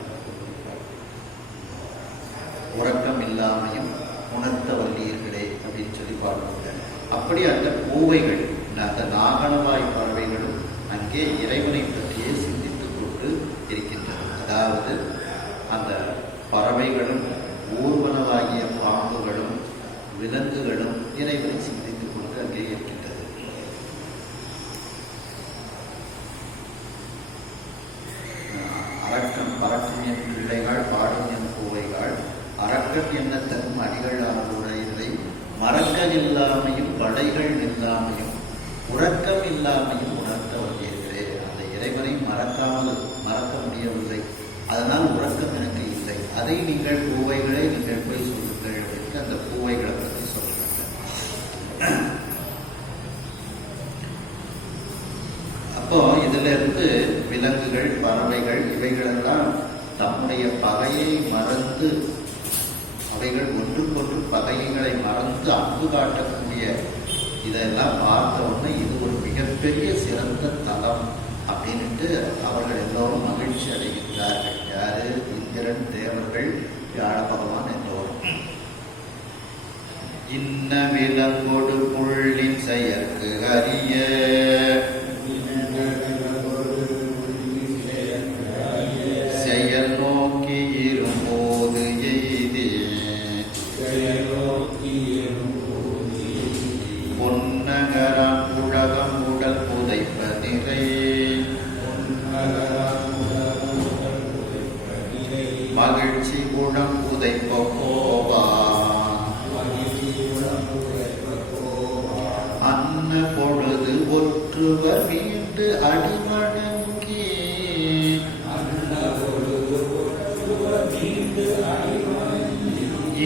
உறக்கம் இல்லாமையும் உணர்த்த வல்லீர்களே அப்படின்னு சொல்லி பாடுவாங்க. அப்படி அந்த பூவைகள் அந்த நாகனவாய் பறவைகளும் அங்கே இறைவனை பற்றியே சிந்தித்துக் கொண்டு இருக்கின்றன. அதாவது அந்த பறவைகளும் ஊர்வனவாகிய பாம்புகளும் விலங்குகளும் இறைவனை சிந்தித்துக் கொண்டு அங்கே இருக்கின்றது. பறக்கும் என் பிள்ளைகள் பாடும் என் பூவைகள் அரக்கன் எண்ணத்தகும் அடிகள் ஆறுடையதை மறக்க இல்லாமையும் படைகள் இல்லாமையும் உறக்கம் இல்லாமையும் உணர்த்த வருகிறே. அந்த இறைவனை மறக்க முடியவில்லை. அதனால் உறக்கம் எனக்கு இல்லை. அதை நீங்கள் பூவைகளை நீங்கள் போய் சொல்லுங்கள் அப்படின்னு அந்த பூவைகளை பற்றி சொல்றாங்க. அப்போ இதுல இருந்து விலங்குகள் பறவைகள் இவைகளெல்லாம் தம்முடைய பகையை மறந்து இவைகள் ஒன்றுக்கொன்று பகைகளை மறந்து அன்பு காட்டக்கூடிய இதெல்லாம் பார்த்த உடனே இது ஒரு மிகப்பெரிய சிறந்த தலம் அப்படின்ட்டு அவர்கள் எல்லோரும் மகிழ்ச்சி அடைகின்றார்கள். யாரு? இந்திரன், தேவர்கள், வியாழ பகவான் எல்லோரும். இன்ன விலங்கொடு புள்ளின் செயற்கு அறிய செயல் நோக்கி இரும்போது எய்தே பொன்னகரம் உலகம் உடல் புதைப்பதிரை மகிழ்ச்சி குணம் புதைப்ப போவா அன்ன பொழுது ஒற்றுவர் மீண்டு அடிமணங்கி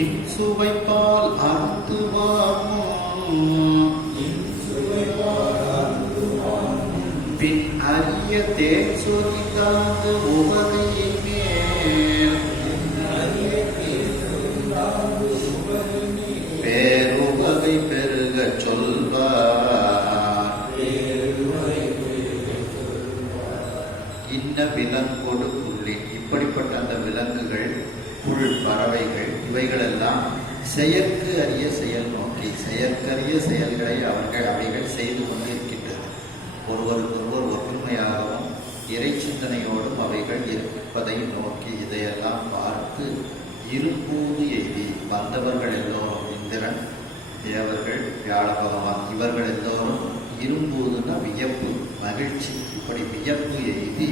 இன்சுவைப்பால் அருந்துவாமோ பின் அரிய தேன் சொரிந்தாந்து உவகையின் மேல் பேருவகை பெருக சொல்வார். இன்ன விலங்கொடு புள்ளி, இப்படிப்பட்ட அந்த விலங்குகள், புல், பறவைகள், இவைகளெல்லாம் செயற்கு அறிய செயல் நோக்கி செயற்கரிய செயல்களை அவைகள் செய்து கொண்டிருக்கின்றது. ஒருவருக்கொருவர் ஒற்றுமையாகவும் இறை சிந்தனையோடும் அவைகள் இருப்பதை நோக்கி இதையெல்லாம் பார்த்து இருப்பூது எய்தி வந்தவர்கள் எல்லோரும், இந்திரன், தேவர்கள், வியாழ பகவான், இவர்கள் எல்லோரும் இரும்பூதுன்னா வியப்பு, மகிழ்ச்சி, இப்படி வியப்பு எய்தி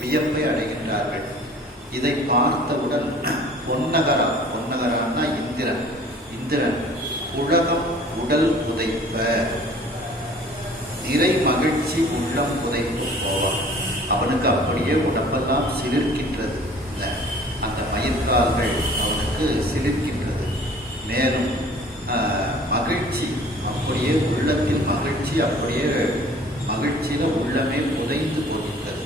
வியப்பை அடைகின்றார்கள். இதை பார்த்தவுடன் பொன்னகரான்னா இந்திரன் உலகம் உடல் புதைப்ப நிறை மகிழ்ச்சி உள்ளம் புதைப்பு போவான். அவனுக்கு அப்படியே உடம்பெல்லாம் சிலிர்க்கின்றது. அந்த மயிர்கால்கள் அவனுக்கு சிலிர்க்கின்றது. மேலும் மகிழ்ச்சி அப்படியே உள்ளத்தில் மகிழ்ச்சி, அப்படியே மகிழ்ச்சியில உள்ளமே புதைந்து போகின்றது.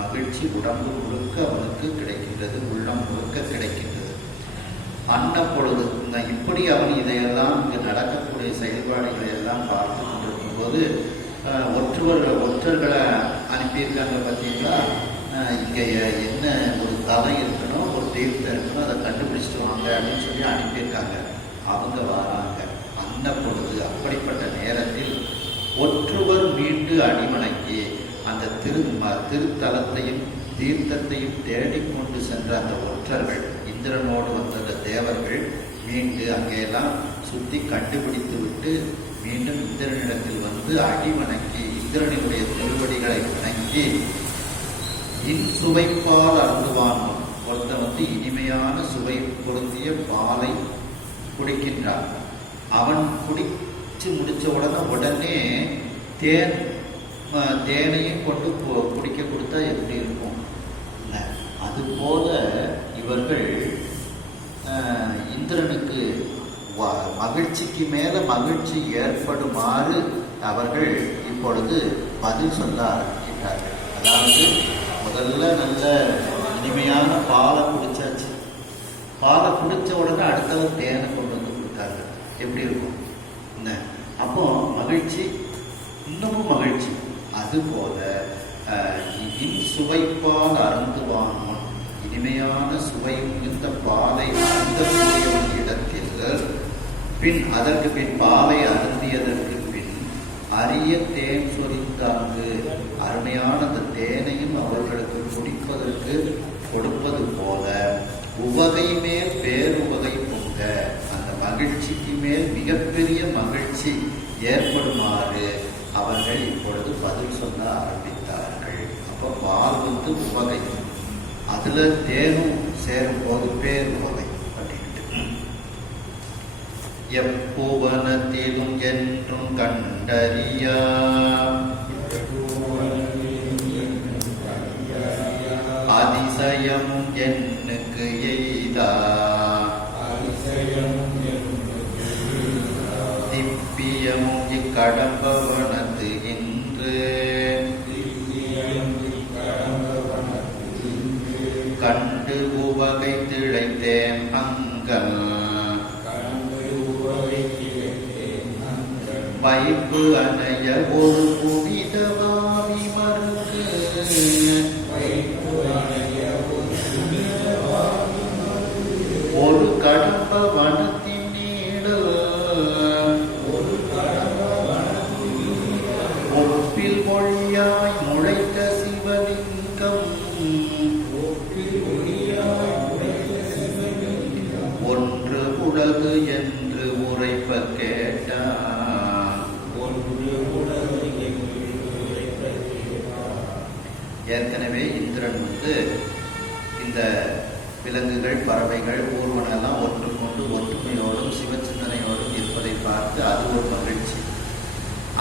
மகிழ்ச்சி உடம்பு முழுக்க அவனுக்கு கிடைக்கின்றது, உள்ளம் முழுக்க கிடைக்கின்றது. அன்ன பொழுது இப்படி அவன் இதையெல்லாம் இங்கு நடக்கக்கூடிய செயல்பாடுகளை எல்லாம் பார்த்து கொண்டிருக்கும் போது ஒற்றர்களை அனுப்பியிருக்காங்க. பார்த்தீங்களா, இங்கே என்ன ஒரு தலம் இருக்கணும், ஒரு தீர்த்தம் இருக்கணும், அதை கண்டுபிடிச்சிட்டு வாங்க அப்படின்னு சொல்லி அனுப்பியிருக்காங்க. அவங்க வராங்க. அன்ன பொழுது அப்படிப்பட்ட நேரத்தில் ஒற்றுவர் மீண்டு அடிமணங்கி அந்த திருத்தலத்தையும் தீர்த்தத்தையும் தேடிக்கொண்டு சென்ற அந்த ஒற்றர்கள், இந்திரனோடு வந்த தேவர்கள் மீண்டு அங்கெல்லாம் சுத்தி கண்டுபிடித்து விட்டு மீண்டும் இந்திரனிடத்தில் வந்து அடிவணங்கி இந்திரனுடைய திருவடிகளை வணங்கி இன்சுவைப்பால் அருந்துவானோ, ஒருத்தன் இனிமையான சுவை பொருந்திய பாலை குடிக்கின்றான். அவன் குடிச்சு முடிச்ச உடனே தேனையும் கொண்டு குடிக்க கொடுத்தா எப்படி இருக்கும்? அதுபோல இவர்கள் இந்திரனுக்கு மகிழ்ச்சிக்கு மேல மகிழ்ச்சி ஏற்படுமாறு அவர்கள் இப்பொழுது பதில் சொல்ல ஆரம்பிக்கின்றார்கள். அதாவது முதல்ல நல்ல இனிமையான பாலை குடிச்சாச்சு. பாலை குடிச்ச உடனே அடுத்தவர் தேனை கொண்டு வந்து கொடுத்தார்கள். எப்படி இருக்கும்? அப்போ மகிழ்ச்சி, இன்னமும் மகிழ்ச்சி. அதுபோல சுவைப்பால் அருந்துவானோ, இனிமையான சுவை மிகுந்த பாலை அருந்தக்கூடிய இடத்தில் பின் அதற்கு பின் பாலை அருந்தியதற்கு பின் அரிய தேன் சொரிந்தாங்கு அருமையான அந்த தேனையும் அவர்களுக்கு குடிப்பதற்கு கொடுப்பது போல உவகை மேல் பேருவகை பொங்க, அந்த மகிழ்ச்சிக்கு மேல் மிகப்பெரிய மகிழ்ச்சி ஏற்படுமாறு அவர்கள் இப்பொழுது பதில் சொல்ல ஆரம்பித்தார்கள். அப்போ பால் உவகை, அதுல தேனும் சேரும் போது பேர் உவகை அப்படின்ட்டு. எப்போவனத்திலும் என்றும் கண்டறியா அதிசயமும் என்னுக்கு எய்தா திப்பியமும் இக்கடம்பவனத்து இன்று கண்டு உவகை திளைத்தேன் அங்க அங்கல் வைப்பு அணைய ஒரு புனிதவாவி மருக்கு ஒரு கடம்ப வனத்தின் நீடு ஒப்பில் மொழியாய் முளைத்த சிவலிங்கம் ஒன்று உலகு என்று உரைப்ப கேட்டான். ஏற்கனவே இந்திரன் இந்த விலங்குகள் பறவைகள் ஊர்வனெல்லாம் ஒன்றுக்கொண்டு ஒற்றுமையோடும் சிவச்சிந்தனையோடும் இருப்பதை பார்த்து அது ஒரு மகிழ்ச்சி.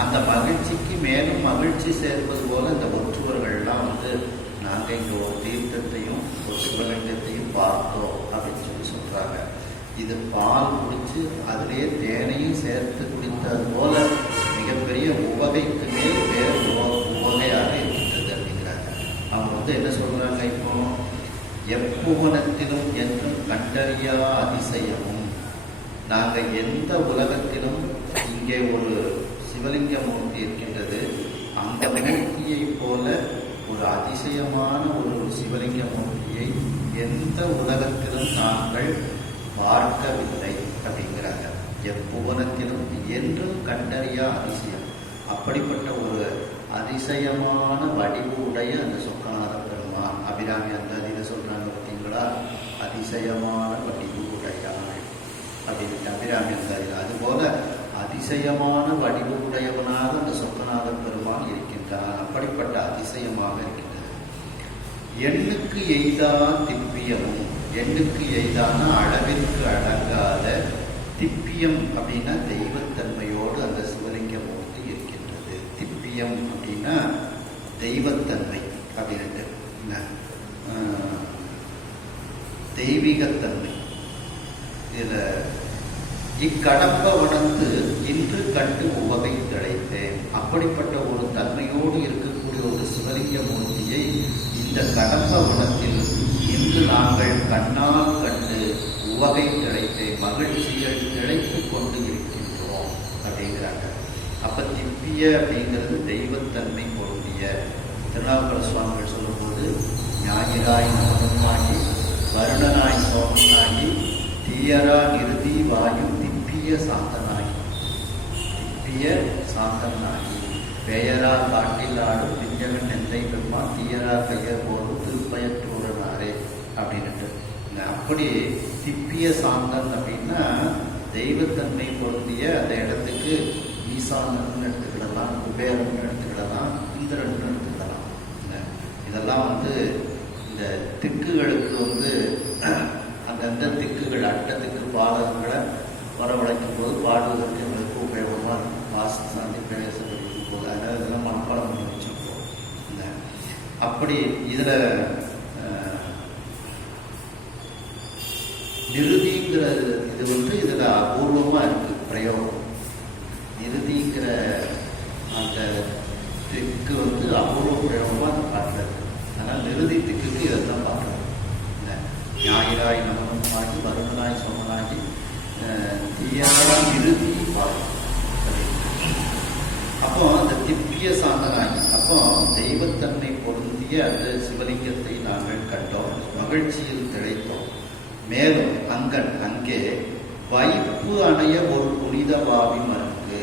அந்த மகிழ்ச்சிக்கு மேலும் மகிழ்ச்சி சேர்ப்பது போல இந்த ஒற்றுவர்கள்லாம் நாங்கள் இங்கே ஒரு தீர்த்தத்தையும் ஒரு சிவலிங்கத்தையும் பார்த்தோம் அப்படின்னு சொல்லி சொல்றாங்க. இது பால் குடிச்சு அதிலே தேனையும் சேர்த்து குடித்தது போல மிகப்பெரிய உவகைக்கு மேல் வேறு உவகையாக இருக்கின்றது அப்படிங்கிறாங்க. அவங்க என்ன சொல்றாங்க, இப்போ எப்புவனத்திலும் என்றும் கண்டறியா அதிசயமும், நாங்கள் எந்த உலகத்திலும் இங்கே ஒரு சிவலிங்க மூர்த்தி இருக்கின்றது, அந்த மூர்த்தியை போல ஒரு அதிசயமான ஒரு சிவலிங்க மூர்த்தியை எந்த உலகத்திலும் நாங்கள் பார்க்கவில்லை அப்படிங்கிறாங்க. எப்புவனத்திலும் என்றும் கண்டறியா அதிசயம், அப்படிப்பட்ட ஒரு அதிசயமான வடிவு உடைய அந்த சொக்கநாத பெருமான் அபிராமி அந்த இதை சொல்றாங்க பார்த்தீங்களா, அதிசயமான வடிவு உடையாள் அப்படின்னு அபிராமி அந்த அதுபோல அதிசயமான வடிவு உடையவனாக அந்த சொக்கநாத பெருமான் இருக்கின்றான். அப்படிப்பட்ட அதிசயமாக இருக்கின்றது. எண்ணுக்கு எய்தான் திப்பியமும், எண்ணுக்கு எய்தான அளவிற்கு அடங்காத திப்பியம் அப்படின்னா தெய்வத்தன்மையோடு அந்த சிவலிங்க மூர்த்தி இருக்கின்றது. திப்பியம் அப்படின்னா தெய்வத்தன்மை அப்படின்ட்டு தெய்வீகத்தன்மை. இதுல இக்கடம்ப உணர்ந்து இன்று கண்டு உவகை கிடைத்தேன். அப்படிப்பட்ட ஒரு தன்மையோடு இருக்கக்கூடிய ஒரு சிவலிங்க மூர்த்தியை இந்த கடம்ப உணத்தில் இன்று நாங்கள் கண்ணால் கண்டு உவகை கிடைத்தே மகிழ்ச்சிகள் கிடைத்துக் கொண்டு இருக்கின்றோம் அப்படிங்கிறாங்க. அப்ப திவ்ய அப்படிங்கிறது தெய்வத்தன்மை பொருந்திய. திருநாவுக்கர சுவாமிகள் சொல்லும்போது ஞாயிறாய் நமனுமாகி வருணனாய் சோமனாகி தீயரா நிறுதி வாயு திப்பிய சாந்தனாகி, திப்பிய சாந்தனாகி பெயரா காட்டில் ஆடும் பிஞ்சகன் நெல்லை பெருமான் தீயரா பெயர் போதும் திருப்பயற்றூரனாரே அப்படின்ட்டு. அப்படி திப்பிய சாந்தன் அப்படின்னா தெய்வத்தன்மை பொருந்திய அந்த இடத்துக்கு ஈசானன் எடுத்துக்கிடலாம், குபேரன் எடுத்துக்கிடலாம், இந்திரன் எடுத்துக்கிடலாம். இதெல்லாம் இந்த திக்குகளுக்கு அந்தந்த திக்குகள் அட்டத்துக்கு பாடல்களை வரவழைக்கும் போது பாடுவதற்கு எங்களுக்கு உபயோகமாக இருக்கும். வாசல் சாந்தி பிரவேச படிக்கும் போது அதனால் இதெல்லாம் மனப்பாடம் பண்ணி வச்சுருக்கோம். அப்படி இதில் நிருதிங்கிற இது இதில் அபூர்வமாக இருக்குது பிரயோகம். நிருதிங்கிற அந்த திக்கு அபூர்வ பிரயோகமாக அந்த பாட்டில் இருக்குது. அதனால் நிருதி திக்குக்கு இதெல்லாம் பார்க்கலாம். ஞாயிறாய் நமனும் ஆகி வருணனாய் சோமனாகி தீயாராய் நிருதி பாடு. அப்போ அந்த திப்பிய சாந்தனாகி, அப்போ தெய்வத்தன்மை பொருந்திய அந்த சிவலிங்கத்தை நாங்கள் கண்டோம், மகிழ்ச்சியில் திளைத்தோம். மேலும் அங்கே வைப்பு அணைய ஒரு புனித வாவி மருக்கு,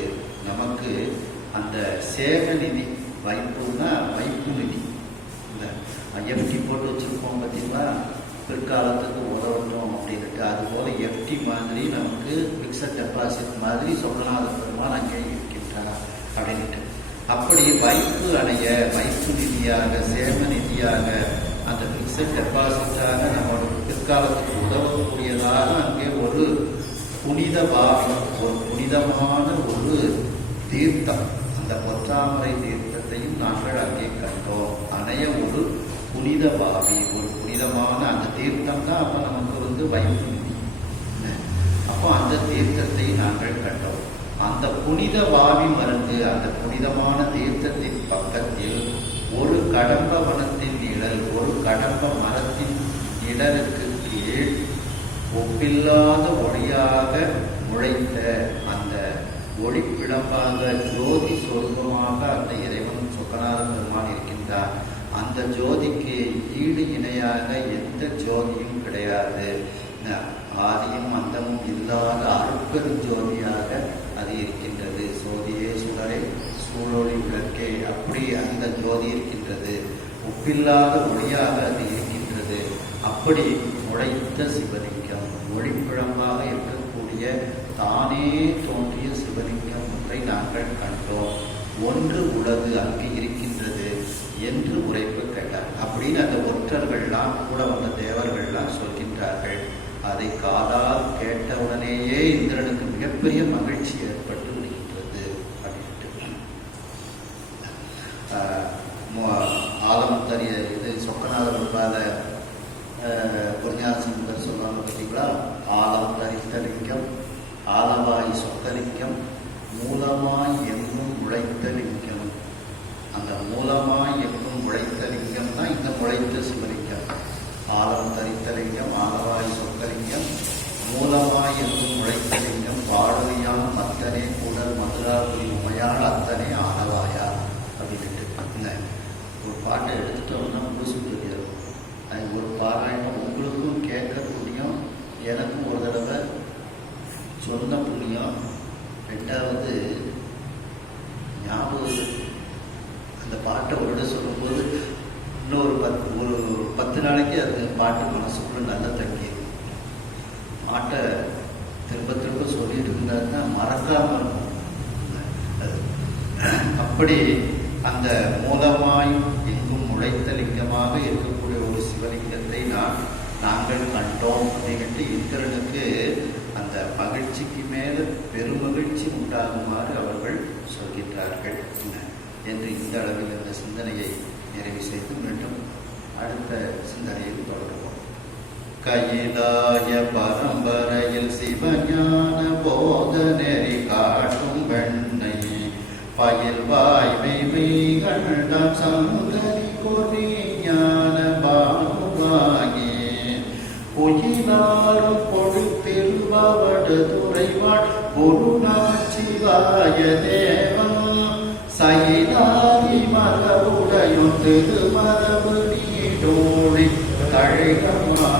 நமக்கு அந்த சேக நிதி, வைப்புன்னா வைப்பு நிதி, இந்த எஃப்டி போட்டு வச்சிருப்போம் பார்த்தீங்களா, பிற்காலத்துக்கு உதவட்டும் அப்படின்ட்டு. அதுபோல எஃப்டி மாதிரி நமக்கு பிக்சட் டெபாசிட் மாதிரி சொக்கநாத பெருமான் அங்கே இருக்கின்றார் அப்படின்ட்டு. அப்படி வைப்பு அணைய வைப்பு நிதியாக சேம நிதியாக அந்த பிக்சட் டெபாசிட்டாக நம்மளோட பிற்காலத்துக்கு உதவக்கூடியதாக அங்கே ஒரு புனித பாவம், ஒரு புனிதமான ஒரு தீர்த்தம், அந்த பொற்றாமரை தீர்த்தத்தையும் நாங்கள் அங்கே கண்டோம். அணைய ஒரு புனித பாவி, ஒரு புனிதமான அந்த தீர்த்தம் தான் அப்போ நமக்கு வைப்பு நிதி. அப்போ அந்த தீர்த்தத்தை நாங்கள் கண்டோம். அந்த புனித வாவி மருந்து, அந்த புனிதமான தீர்த்தத்தின் பக்கத்தில் ஒரு கடம்ப வனத்தின் நிழல், ஒரு கடம்ப மரத்தின் நிழலுக்கு கீழ் ஒப்பில்லாத ஒளியாக முளைத்த அந்த ஒளிப்பிழம்பாக ஜோதி சொருபமாக அந்த இறைவன் சொக்கநாத பெருமான் இருக்கின்றார். அந்த ஜோதிக்கு ஈடு இணையாக எந்த ஜோதியும் கிடையாது. ஆதியும் அந்தமும் இல்லாத அருட்பெரும் ஜோதியாக அது இருக்கின்றது. சோதியே சுடரே சூழொளி விளக்கே, அப்படி அந்த ஜோதி இருக்கின்றது. ஒப்பில்லாத ஒளியாக அது இருக்கின்றது. அப்படி முளைத்த சிவலிங்கம், ஒளிப்பிழம்பாக இருக்கக்கூடிய தானே தோன்றிய சிவலிங்கம் ஒன்றை நாங்கள் கண்டோம். ஒன்று உலகு அங்கு இருக்கின்றது என்று உரைப்பு கேட்டார். அப்படின்னு அந்த ஒற்றர்கள்லாம் கூட வந்த தேவர்கள்லாம் சொல்கின்றார்கள். அதை காதால் கேட்டவுடனேயே இந்திரனுக்கு மிகப்பெரிய மகிழ்ச்சி ஏற்பட்டு விடுகின்றது அப்படின்ட்டு ஆலம் தரிய இது சொக்கநாத உட்பாத குருஞானசம்பந்தர் சொல்லுவாங்க பார்த்தீங்களா? ஆலம் தரித்த லிங்கம், ஆலவாய் சொக்கலிங்கம், மூலமாய் எங்கும் முளைத்த லிங்கம். அந்த மூலமாய் எங்கும் முளைத்த லிங்கம் தான் இந்த முளைத்த சிவலிங்கம். ஆலம் தரித்த லிங்கம், ஆலவாய் சொக்கலிங்கம், மூலமாய் எங்கும் முளைத்த லிங்கம், பாடலியான் அத்தனே கூடல் மதுராபுரி உமையால் அத்தனை ஆலவாயா அப்படின்ட்டு ஒரு பாட்டை எடுத்துட்டோம்னா முழுசு தெரியாது. அது ஒரு பாராயணம் உங்களுக்கும் கேட்க புண்ணியம், எனக்கும் ஒரு தடவை சொன்ன புண்ணியம். ரெண்டாவது ஞாபகம் அந்த பாட்டை ஒரு சொல்லும்போது இன்னொரு 10 நாளைக்கு அது பாட்டு மனசுக்குள்ள நல்லா தங்கி பாட்டை திரும்ப திரும்ப சொல்லிட்டு இருந்தாருன்னா மறக்காம இருக்கும். அப்படி அந்த மூலமாய் எங்கும் முளைத்த லிங்கமாக இருக்கக்கூடிய ஒரு சிவலிங்கத்தை நாங்கள் கண்டோம் அப்படின்ட்டு இந்திரனுக்கு அந்த மகிழ்ச்சிக்கு மேல பெருமகிழ்ச்சி உண்டாகுமாறு அவர்கள் சொல்கின்றார்கள் என்று இந்த அளவில் இந்த சிந்தனையை நிறைவு செய்து மீண்டும் அடுத்த சிந்தனையில் தொடருவோம். கையிலாய பரம்பரையில் சிவஞான போத நெறி காட்டும் வெண்ணை பயில் வாய்மைகள் சங்கரி கொடி ஞான பாகுவாகி உயிராரும் பொழுத்திருவாடு துறைவாள் குருநாச்சிவாய தேவன் சயிலாதி மரபுடையும் திருமரபு நீடோழி கழகமா